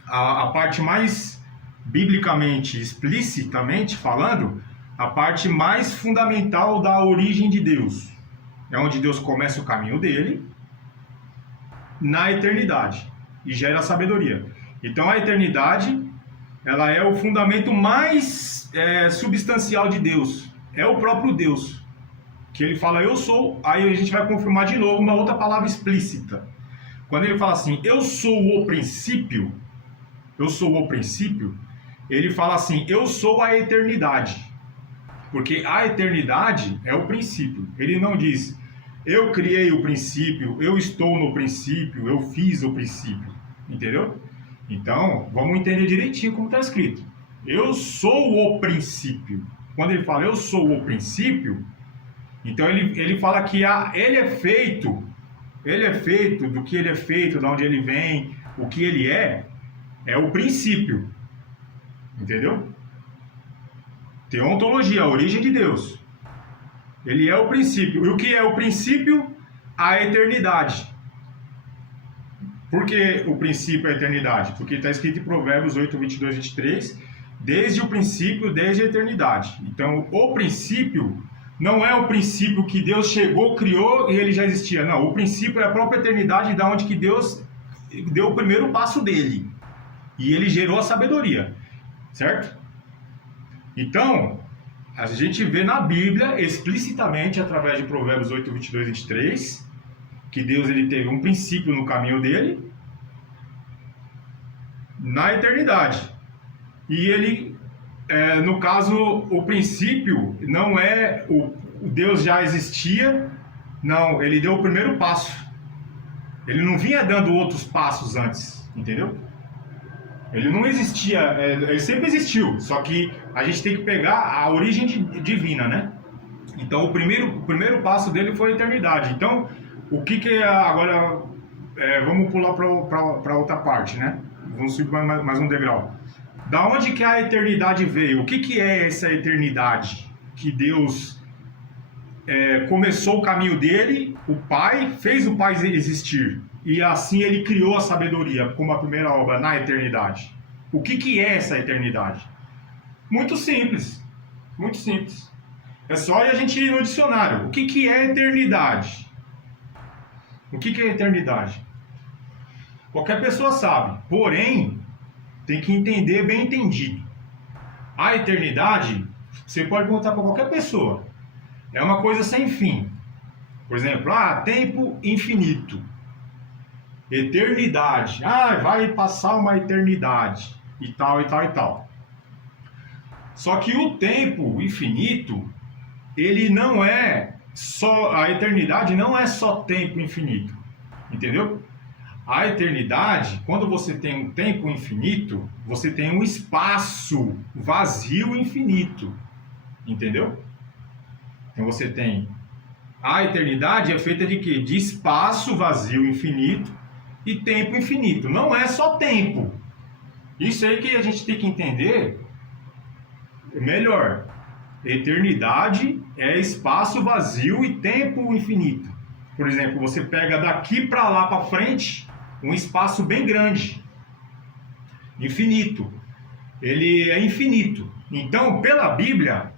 A parte mais biblicamente, explicitamente falando, a parte mais fundamental da origem de Deus. É onde Deus começa o caminho dele na eternidade. e gera sabedoria. Então a eternidade, ela é o fundamento mais substancial de Deus. É o próprio Deus. Que ele fala, eu sou, aí a gente vai confirmar de novo uma outra palavra explícita. Quando ele fala assim, eu sou o princípio, ele fala assim, eu sou a eternidade. Porque a eternidade é o princípio. Ele não diz, eu criei o princípio, eu estou no princípio, eu fiz o princípio. Entendeu? Então, vamos entender direitinho como está escrito. Eu sou o princípio. Quando ele fala, eu sou o princípio, então ele fala que ele é feito do que ele é feito, de onde ele vem, o que ele é o princípio. Entendeu? Teontologia, a origem de Deus. Ele é o princípio. E o que é o princípio? A eternidade. Por que o princípio é a eternidade? Porque está escrito em Provérbios 8, 22, 23, desde o princípio, desde a eternidade. Então, o princípio não é o princípio que Deus chegou, criou e ele já existia. Não, o princípio é a própria eternidade, da onde que Deus deu o primeiro passo dele. E ele gerou a sabedoria. Certo? Então, a gente vê na Bíblia, explicitamente, através de Provérbios 8, 22 e 23, que Deus ele teve um princípio no caminho dele, na eternidade. E ele, no caso, o princípio não é o Deus já existia, não, ele deu o primeiro passo. Ele não vinha dando outros passos antes, entendeu? Ele não existia, ele sempre existiu, só que a gente tem que pegar a origem divina, né? Então o primeiro passo dele foi a eternidade. Então, o que é agora, vamos pular para outra parte, né? Vamos subir mais um degrau. Da onde que a eternidade veio? O que é essa eternidade? Que Deus começou o caminho dele, o Pai, fez o Pai existir. E assim ele criou a sabedoria como a primeira obra na eternidade. O que é essa eternidade? Muito simples. Muito simples. É só a gente ir no dicionário. O que é eternidade? O que é eternidade? Qualquer pessoa sabe. Porém, tem que entender bem entendido. A eternidade, você pode perguntar para qualquer pessoa. É uma coisa sem fim. Por exemplo, tempo infinito. Eternidade. Vai passar uma eternidade. E tal, e tal, e tal. Só que o tempo infinito, ele não é só... A eternidade não é só tempo infinito. Entendeu? A eternidade, quando você tem um tempo infinito, você tem um espaço vazio infinito. Entendeu? Então você tem... A eternidade é feita de quê? De espaço vazio infinito e tempo infinito. Não é só tempo. Isso aí que a gente tem que entender melhor. Eternidade é espaço vazio e tempo infinito. Por exemplo, você pega daqui para lá para frente um espaço bem grande. Infinito. Ele é infinito. Então, pela Bíblia,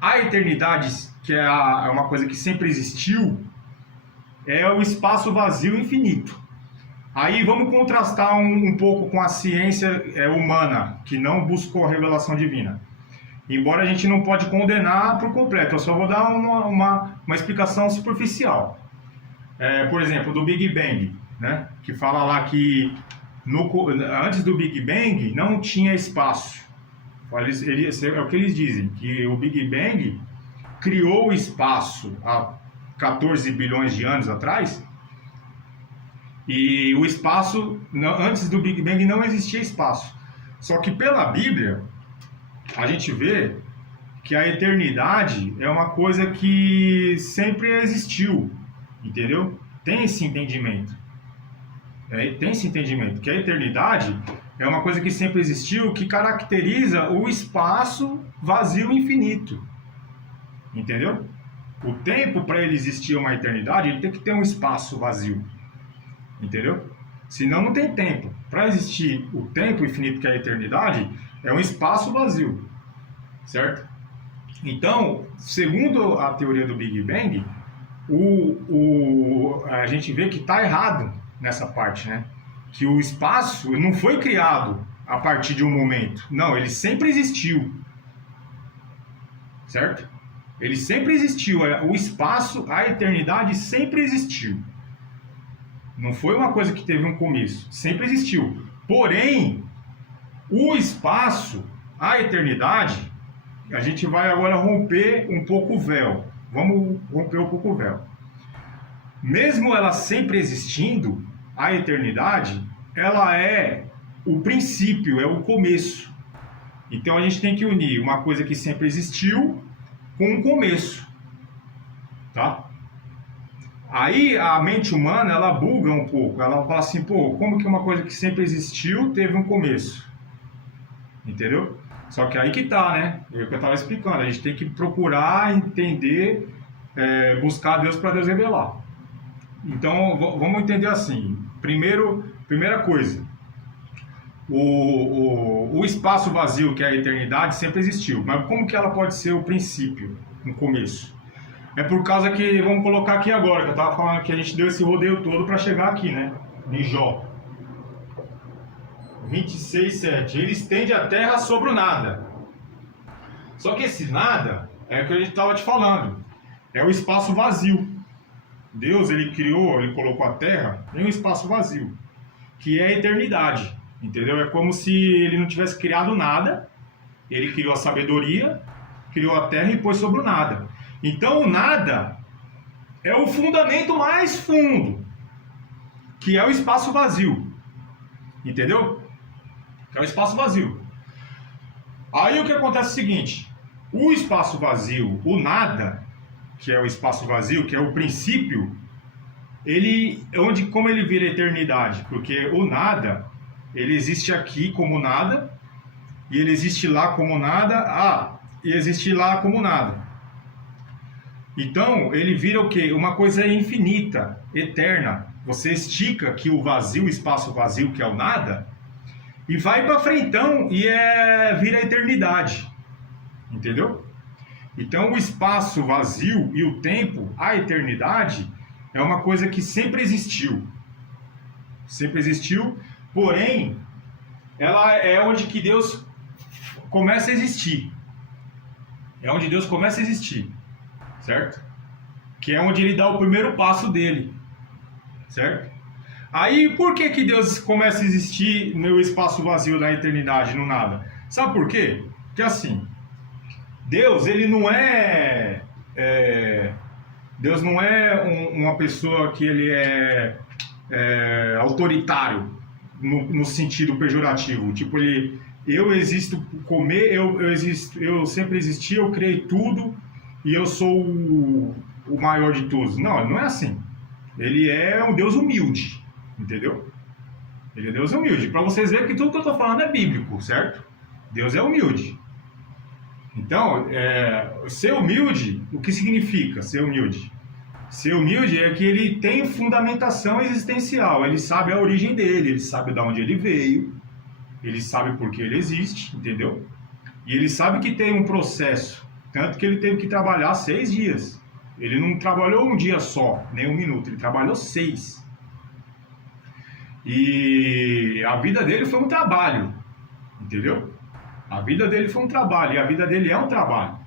a eternidade, que é uma coisa que sempre existiu, é o espaço vazio infinito. Aí vamos contrastar um pouco com a ciência humana, que não buscou a revelação divina. Embora a gente não pode condenar por completo, eu só vou dar uma explicação superficial. Por exemplo, do Big Bang, né? Que fala lá que antes do Big Bang não tinha espaço. É o que eles dizem, que o Big Bang criou o espaço há 14 bilhões de anos atrás. E o espaço, antes do Big Bang não existia espaço. Só que pela Bíblia, a gente vê que a eternidade é uma coisa que sempre existiu, entendeu? Tem esse entendimento. Tem esse entendimento, que a eternidade é uma coisa que sempre existiu, que caracteriza o espaço vazio infinito. Entendeu? O tempo, para ele existir uma eternidade, ele tem que ter um espaço vazio. Entendeu? Senão não tem tempo. Para existir o tempo infinito, que é a eternidade, é um espaço vazio. Certo? Então, segundo a teoria do Big Bang, a gente vê que está errado nessa parte, né? que o espaço não foi criado a partir de um momento. Não, ele sempre existiu. Certo? Ele sempre existiu. O espaço, a eternidade sempre existiu. Não foi uma coisa que teve um começo. Sempre existiu. Porém, o espaço, a eternidade, a gente vai agora romper um pouco o véu. Vamos romper um pouco o véu. Mesmo ela sempre existindo, a eternidade, ela é o princípio, é o começo. Então a gente tem que unir uma coisa que sempre existiu com um começo. Tá? Aí a mente humana, ela buga um pouco. Ela fala assim, pô, como que uma coisa que sempre existiu teve um começo? Entendeu? Só que aí que tá, né? É o que eu estava explicando. A gente tem que procurar entender, buscar Deus para Deus revelar. Então, vamos entender assim. Primeira coisa. O espaço vazio, que é a eternidade, sempre existiu. Mas como que ela pode ser o princípio, no começo? É por causa que, vamos colocar aqui agora, que eu estava falando que a gente deu esse rodeio todo para chegar aqui, né? Em Jó 26:7. Ele estende a terra sobre o nada. Só que esse nada é o que a gente estava te falando. É o espaço vazio. Deus, ele colocou a terra em um espaço vazio, que é a eternidade. Entendeu? É como se ele não tivesse criado nada. Ele criou a sabedoria, criou a terra e pôs sobre o nada. Então o nada é o fundamento mais fundo, que é o espaço vazio. Entendeu? Que é o espaço vazio. Aí o que acontece é o seguinte: o espaço vazio, o nada, que é o espaço vazio, que é o princípio, como ele vira eternidade? Porque o nada, ele existe aqui como nada, e ele existe lá como nada, e existe lá como nada. Então, ele vira o quê? Uma coisa infinita, eterna. Você estica aqui o vazio, o espaço vazio, que é o nada, e vai para frentão e vira a eternidade. Entendeu? Então, o espaço vazio e o tempo, a eternidade, é uma coisa que sempre existiu. Sempre existiu, porém, ela é onde que Deus começa a existir. É onde Deus começa a existir. Certo? Que é onde ele dá o primeiro passo dele. Certo? Aí, por que que Deus começa a existir no espaço vazio da eternidade, no nada? Sabe por quê? Porque assim, Deus, ele não Deus não é uma pessoa que ele é autoritário no sentido pejorativo. Tipo, eu existo eu sempre existi, eu criei tudo e eu sou o maior de todos. Não, ele não é assim. Ele é um Deus humilde, entendeu? Ele é Deus humilde. Para vocês verem que tudo que eu estou falando é bíblico, certo? Deus é humilde. Então, ser humilde, o que significa ser humilde? Ser humilde é que ele tem fundamentação existencial, ele sabe a origem dele, ele sabe de onde ele veio, ele sabe por que ele existe, entendeu? E ele sabe que tem um processo, tanto que ele teve que trabalhar 6 dias. Ele não trabalhou um dia só, nem um minuto, ele trabalhou 6. E a vida dele foi um trabalho, entendeu? A vida dele foi um trabalho, e a vida dele é um trabalho.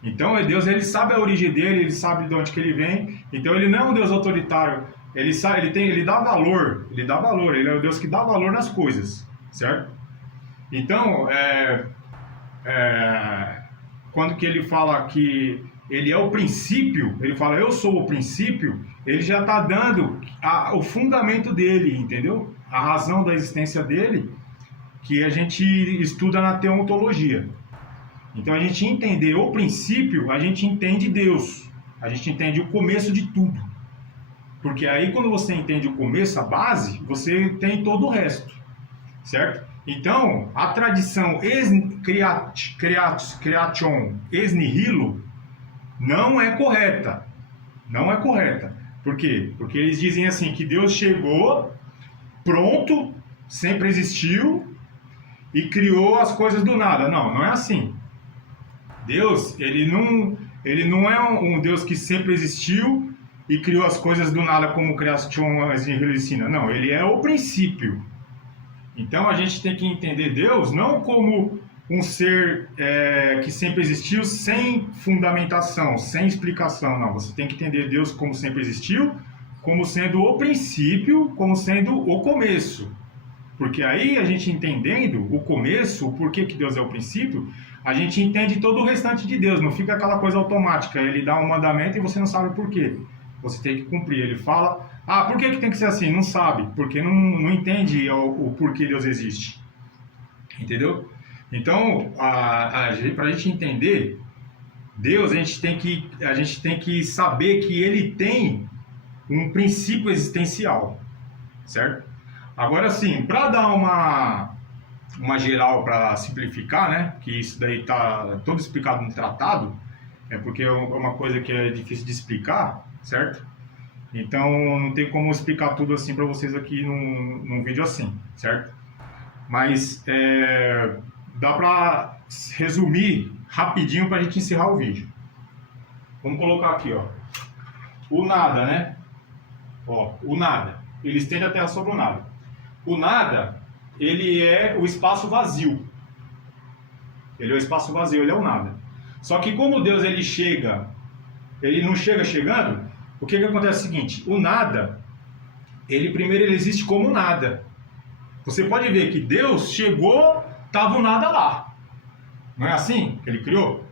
Então, Deus, ele sabe a origem dele, ele sabe de onde que ele vem. Então, ele não é um Deus autoritário. Ele sabe, ele dá valor, ele é o Deus que dá valor nas coisas, certo? Então, quando que ele fala que ele é o princípio, ele fala, eu sou o princípio, ele já está dando o fundamento dele, entendeu? A razão da existência dele, que a gente estuda na teontologia. Então, a gente entender o princípio, a gente entende Deus. A gente entende o começo de tudo. Porque aí, quando você entende o começo, a base, você tem todo o resto. Certo? Então, a tradição creation ex nihilo não é correta. Não é correta. Por quê? Porque eles dizem assim, que Deus chegou, pronto, sempre existiu e criou as coisas do nada. Não, não é assim. Deus, ele não é um Deus que sempre existiu e criou as coisas do nada como criação ensina. Não, ele é o princípio. Então a gente tem que entender Deus não como um ser que sempre existiu sem fundamentação, sem explicação. Não, você tem que entender Deus como sempre existiu, como sendo o princípio, como sendo o começo. Porque aí a gente entendendo o começo, o porquê que Deus é o princípio, a gente entende todo o restante de Deus. Não fica aquela coisa automática, ele dá um mandamento e você não sabe por quê. Você tem que cumprir. Ele fala, por que tem que ser assim? Não sabe, porque não entende o porquê Deus existe. Entendeu? Então, para a gente entender Deus, a gente tem que saber que ele tem um princípio existencial, certo? Agora sim, para dar uma geral, para simplificar, né? Que isso daí está todo explicado no tratado, porque é uma coisa que é difícil de explicar, certo? Então não tem como explicar tudo assim para vocês aqui num vídeo assim, certo? Mas dá para resumir rapidinho para a gente encerrar o vídeo. Vamos colocar aqui, ó, o nada, né? Ó, o nada. Ele estende a Terra sobre o nada. O nada, ele é o espaço vazio. Ele é o espaço vazio, ele é o nada. Só que como Deus ele não chega chegando, o que acontece é o seguinte, o nada, primeiro ele existe como nada. Você pode ver que Deus chegou, estava o nada lá. Não é assim que ele criou?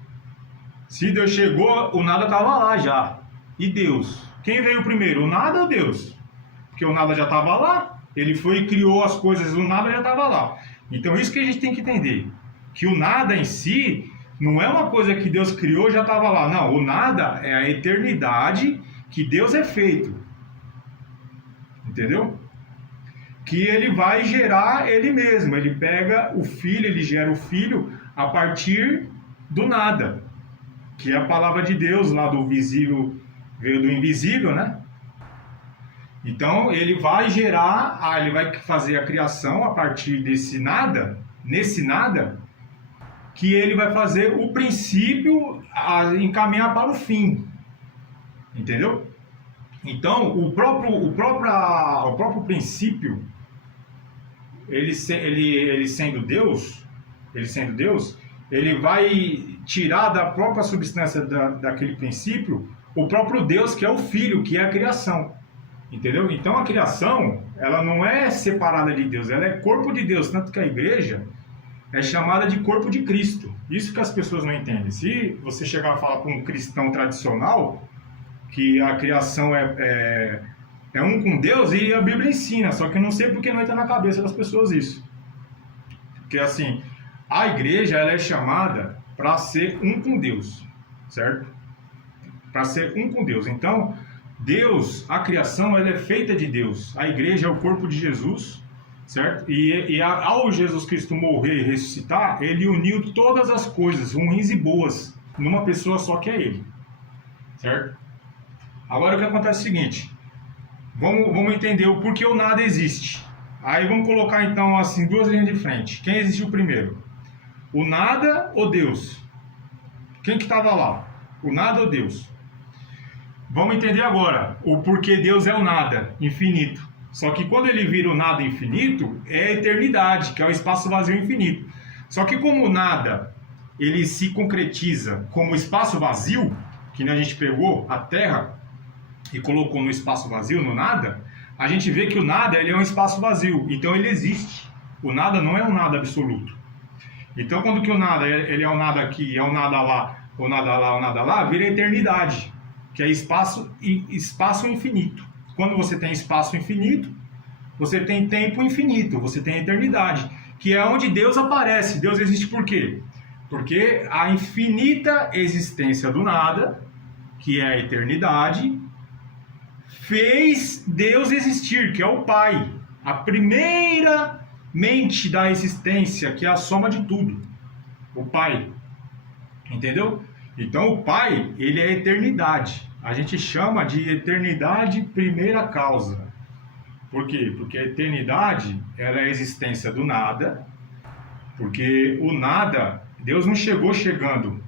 Se Deus chegou, o nada estava lá já. E Deus? Quem veio primeiro, o nada ou Deus? Porque o nada já estava lá, ele foi e criou as coisas, o nada já estava lá. Então isso que a gente tem que entender, que o nada em si não é uma coisa que Deus criou e já estava lá. Não, o nada é a eternidade que Deus é feito. Entendeu? Que ele vai gerar ele mesmo. Ele pega o filho, ele gera o filho a partir do nada. Que é a palavra de Deus lá do visível, veio do invisível, né? Então ele vai gerar, ele vai fazer a criação a partir desse nada, nesse nada, que ele vai fazer o princípio a encaminhar para o fim. Entendeu? Então o próprio princípio, ele sendo Deus, ele vai tirar da própria substância daquele princípio o próprio Deus, que é o Filho, que é a criação. Entendeu? Então a criação, ela não é separada de Deus, ela é corpo de Deus, tanto que a igreja é chamada de corpo de Cristo. Isso que as pessoas não entendem. Se você chegar a falar para um cristão tradicional que a criação é um com Deus, e a Bíblia ensina, só que eu não sei porque não entra na cabeça das pessoas isso. Porque assim, a igreja ela é chamada para ser um com Deus, certo? Para ser um com Deus. Então, Deus, a criação, ela é feita de Deus. A igreja é o corpo de Jesus, certo? E ao Jesus Cristo morrer e ressuscitar, ele uniu todas as coisas, ruins e boas, numa pessoa só que é ele, certo? Agora o que acontece é o seguinte, vamos entender o porquê o nada existe. Aí vamos colocar então assim duas linhas de frente. Quem existiu primeiro? O nada ou Deus? Quem que estava lá? O nada ou Deus? Vamos entender agora o porquê Deus é o nada, infinito. Só que quando ele vira o nada infinito, é a eternidade, que é o espaço vazio infinito. Só que como o nada, ele se concretiza como espaço vazio, que a gente pegou a Terra e colocou no espaço vazio, no nada, a gente vê que o nada ele é um espaço vazio, então ele existe. O nada não é um nada absoluto. Então quando que o nada ele é o nada aqui, é o nada lá, o nada lá, o nada lá, vira a eternidade, que é espaço infinito. Quando você tem espaço infinito, você tem tempo infinito, você tem eternidade, que é onde Deus aparece. Deus existe por quê? Porque a infinita existência do nada, que é a eternidade, fez Deus existir, que é o Pai, a primeira mente da existência, que é a soma de tudo, o Pai. Entendeu? Então o Pai, ele é a eternidade. A gente chama de eternidade primeira causa. Por quê? Porque a eternidade, ela é a existência do nada, porque o nada, Deus não chegou chegando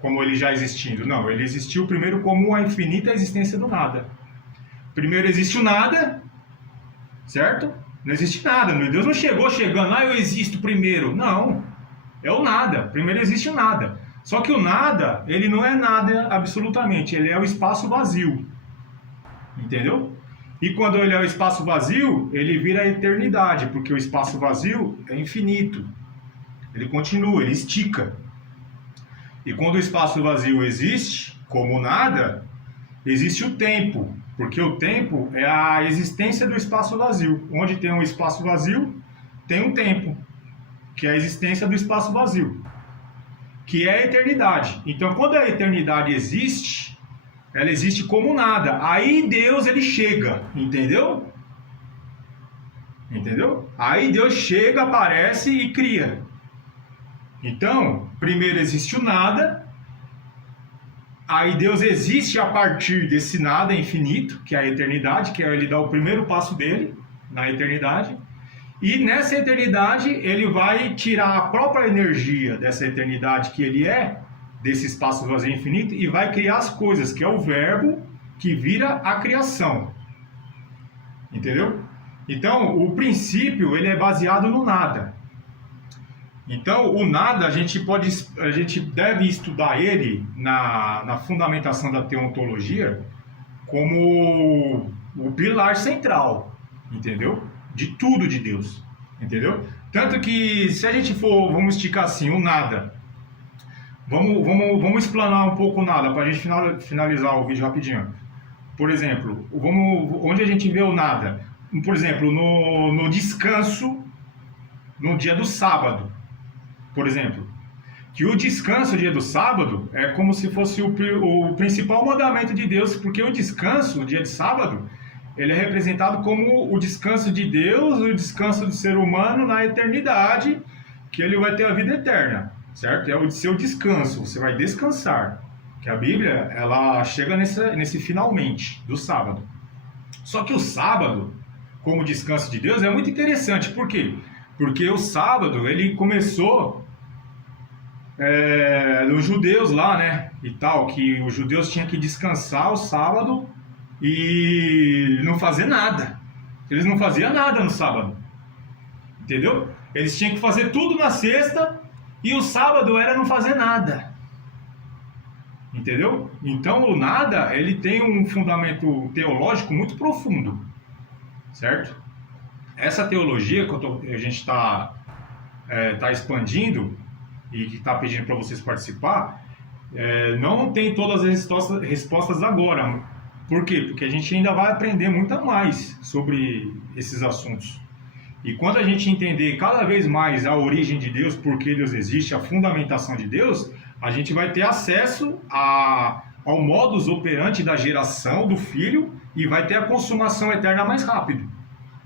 como ele já existindo, não, ele existiu primeiro como a infinita existência do nada. Primeiro existe o nada, certo? Não existe nada, meu Deus não chegou chegando, eu existo primeiro. Não, é o nada. Primeiro existe o nada. Só que o nada, ele não é nada absolutamente, ele é o espaço vazio. Entendeu? E quando ele é o espaço vazio, ele vira a eternidade, porque o espaço vazio é infinito. Ele continua, ele estica. E quando o espaço vazio existe, como nada, existe o tempo, porque o tempo é a existência do espaço vazio. Onde tem um espaço vazio, tem um tempo, que é a existência do espaço vazio, que é a eternidade. Então, quando a eternidade existe, ela existe como nada. Aí Deus, ele chega, entendeu? Entendeu? Aí Deus chega, aparece e cria. Então, primeiro existe o nada, aí Deus existe a partir desse nada infinito, que é a eternidade, que é ele dar o primeiro passo dele na eternidade, e nessa eternidade ele vai tirar a própria energia dessa eternidade que ele é, desse espaço vazio infinito, e vai criar as coisas, que é o verbo que vira a criação. Entendeu? Então, o princípio ele é baseado no nada. Então, o nada, a gente deve estudar ele na fundamentação da teontologia como o pilar central, entendeu? De tudo de Deus, entendeu? Tanto que, se a gente for, vamos esticar assim, o nada, vamos explanar um pouco o nada, para a gente finalizar o vídeo rapidinho. Por exemplo, onde a gente vê o nada? Por exemplo, no descanso, no dia do sábado. Por exemplo, que o descanso, dia do sábado, é como se fosse o principal mandamento de Deus, porque o descanso, o dia de sábado, ele é representado como o descanso de Deus, o descanso do ser humano na eternidade, que ele vai ter a vida eterna, certo? É o seu descanso, você vai descansar. Que a Bíblia, ela chega nesse finalmente do sábado. Só que o sábado, como descanso de Deus, é muito interessante. Por quê? Porque o sábado, ele começou os judeus lá, né, e tal, que os judeus tinham que descansar o sábado e não fazer nada. Eles não faziam nada no sábado, entendeu? Eles tinham que fazer tudo na sexta e o sábado era não fazer nada, entendeu? Então o nada, ele tem um fundamento teológico muito profundo, certo? Essa teologia que a gente está expandindo e que está pedindo para vocês participar, não tem todas as respostas agora. Por quê? Porque a gente ainda vai aprender muito mais sobre esses assuntos. E quando a gente entender cada vez mais a origem de Deus, por que Deus existe, a fundamentação de Deus, a gente vai ter acesso ao modus operandi da geração do Filho e vai ter a consumação eterna mais rápido.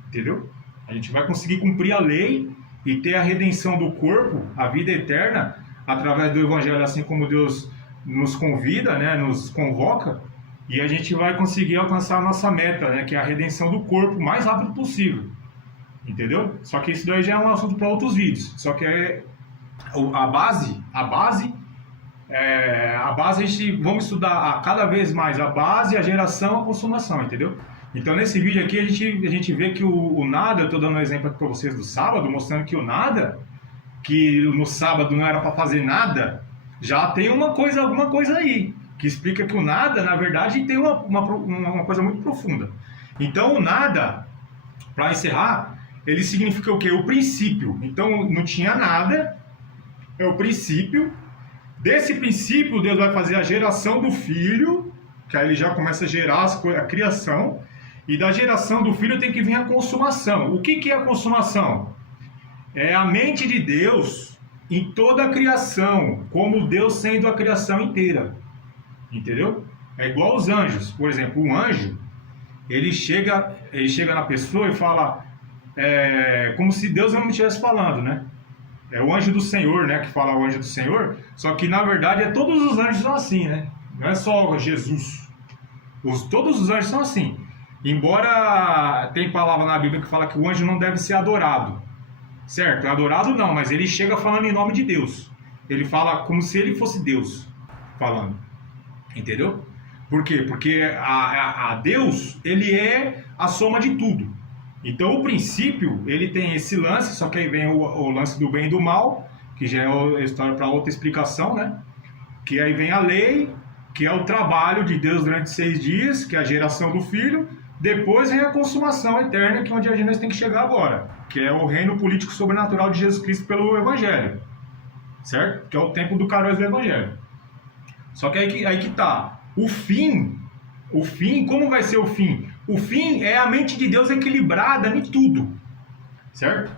Entendeu? A gente vai conseguir cumprir a lei e ter a redenção do corpo, a vida eterna, através do Evangelho, assim como Deus nos convida, né, nos convoca, e a gente vai conseguir alcançar a nossa meta, né, que é a redenção do corpo, o mais rápido possível. Entendeu? Só que isso daí já é um assunto para outros vídeos. Só que a base a gente vamos estudar cada vez mais a base, a geração, a consumação, entendeu? Então nesse vídeo aqui a gente vê que o nada, eu estou dando um exemplo aqui para vocês do sábado, mostrando que o nada, que no sábado não era para fazer nada, já tem alguma coisa aí, que explica que o nada, na verdade, tem uma coisa muito profunda. Então o nada, para encerrar, ele significa o quê? O princípio. Então não tinha nada, é o princípio. Desse princípio Deus vai fazer a geração do Filho, que aí ele já começa a gerar a criação. E da geração do Filho tem que vir a consumação. O que é a consumação? É a mente de Deus em toda a criação, como Deus sendo a criação inteira. Entendeu? É igual aos anjos. Por exemplo, um anjo, ele chega na pessoa e fala, como se Deus não estivesse falando, né? É o anjo do Senhor, né? Que fala o anjo do Senhor. Só que, na verdade, todos os anjos são assim, né? Não é só Jesus. Todos os anjos são assim. Embora tem palavra na Bíblia que fala que o anjo não deve ser adorado. Certo? Adorado não, mas ele chega falando em nome de Deus. Ele fala como se ele fosse Deus falando. Entendeu? Por quê? Porque a Deus, ele é a soma de tudo. Então, o princípio, ele tem esse lance, só que aí vem o lance do bem e do mal, que já é a história para outra explicação, né? Que aí vem a lei, que é o trabalho de Deus durante 6 dias, que é a geração do Filho. Depois vem a consumação eterna, que é onde a gente tem que chegar agora, que é o reino político sobrenatural de Jesus Cristo pelo Evangelho, certo? Que é o tempo do Kairos do Evangelho. Só que aí que tá. O fim, como vai ser o fim? O fim é a mente de Deus equilibrada em tudo, certo?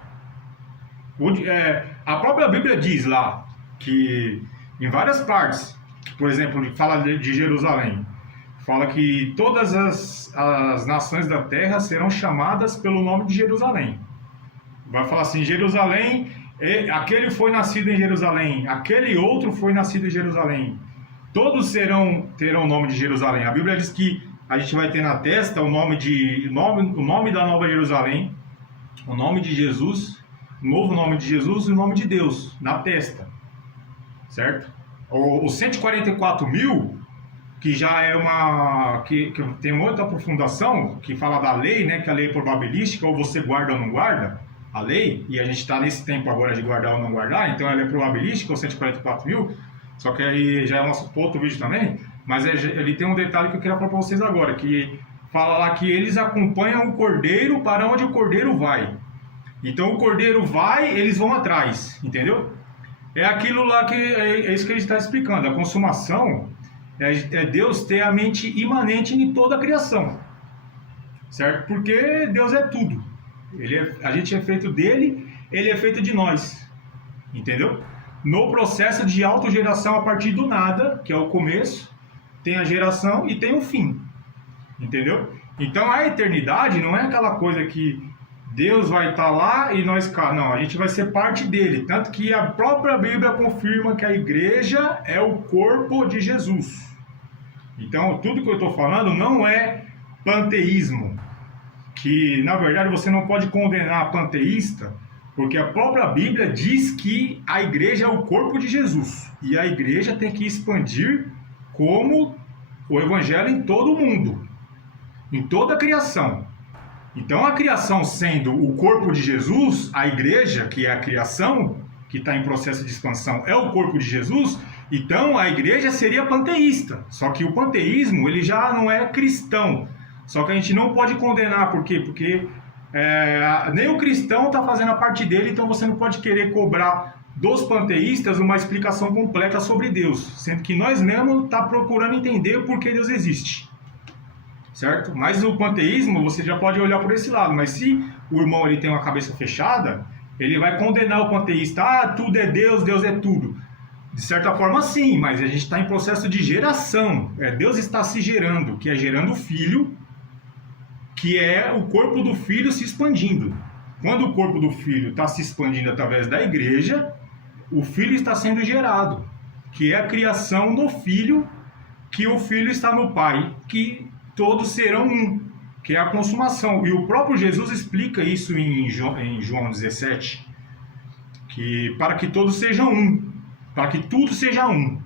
A própria Bíblia diz lá que em várias partes, por exemplo, fala de Jerusalém, fala que todas as nações da terra serão chamadas pelo nome de Jerusalém. Vai falar assim, Jerusalém, aquele foi nascido em Jerusalém, aquele outro foi nascido em Jerusalém. Todos terão o nome de Jerusalém. A Bíblia diz que a gente vai ter na testa o nome da Nova Jerusalém, o nome de Jesus, o novo nome de Jesus e o nome de Deus, na testa. Certo? Os 144 mil, que já é que tem uma outra aprofundação, que fala da lei, né? Que a lei é probabilística, ou você guarda ou não guarda a lei, e a gente está nesse tempo agora de guardar ou não guardar, então ela é probabilística, os 144 mil. Só que aí já é um outro vídeo também, mas ele tem um detalhe que eu queria falar para vocês agora, que fala lá que eles acompanham o cordeiro para onde o cordeiro vai. Então o cordeiro vai, eles vão atrás, entendeu? É aquilo lá que é isso que ele está explicando. A consumação é Deus ter a mente imanente em toda a criação, certo? Porque Deus é tudo. A gente é feito dele, ele é feito de nós, entendeu? No processo de autogeração a partir do nada, que é o começo, tem a geração e tem o fim, entendeu? Então a eternidade não é aquela coisa que Deus vai estar lá e nós cá, não, a gente vai ser parte dele, tanto que a própria Bíblia confirma que a igreja é o corpo de Jesus. Então tudo que eu estou falando não é panteísmo, que na verdade você não pode condenar panteísta, porque a própria Bíblia diz que a igreja é o corpo de Jesus. E a igreja tem que expandir como o evangelho em todo o mundo, em toda a criação. Então a criação sendo o corpo de Jesus, a igreja, que é a criação, que está em processo de expansão, é o corpo de Jesus, então a igreja seria panteísta. Só que o panteísmo ele já não é cristão. Só que a gente não pode condenar, por quê? Porque nem o cristão está fazendo a parte dele, então você não pode querer cobrar dos panteístas uma explicação completa sobre Deus, sendo que nós mesmos estamos procurando entender por que Deus existe, certo? Mas o panteísmo você já pode olhar por esse lado, mas se o irmão ele tem uma cabeça fechada, ele vai condenar o panteísta, tudo é Deus, Deus é tudo. De certa forma sim, mas a gente está em processo de geração, Deus está se gerando, que é gerando o Filho, que é o corpo do Filho se expandindo. Quando o corpo do Filho está se expandindo através da igreja, o Filho está sendo gerado, que é a criação do Filho, que o Filho está no Pai, que todos serão um, que é a consumação. E o próprio Jesus explica isso em João 17, que para que todos sejam um, para que tudo seja um,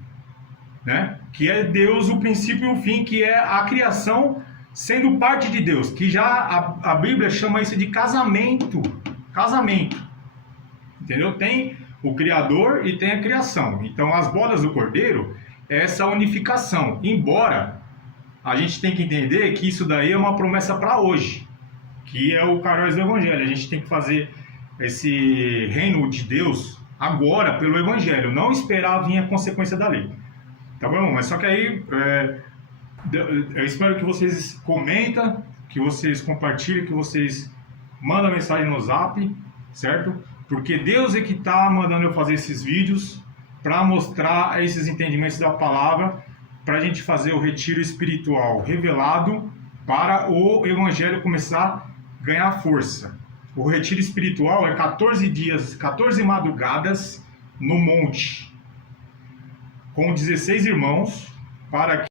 né? Que é Deus o princípio e o fim, que é a criação sendo parte de Deus, que já a Bíblia chama isso de casamento, entendeu? Tem o Criador e tem a criação. Então as bodas do Cordeiro é essa unificação, embora a gente tem que entender que isso daí é uma promessa para hoje, que é o Kairos do Evangelho. A gente tem que fazer esse reino de Deus agora pelo Evangelho, não esperar vir a consequência da lei, tá bom? Mas só que aí eu espero que vocês comentem, que vocês compartilhem, que vocês mandem mensagem no Zap, certo? Porque Deus é que está mandando eu fazer esses vídeos para mostrar esses entendimentos da palavra, para a gente fazer o retiro espiritual revelado para o Evangelho começar a ganhar força. O retiro espiritual é 14 dias, 14 madrugadas no monte, com 16 irmãos, para que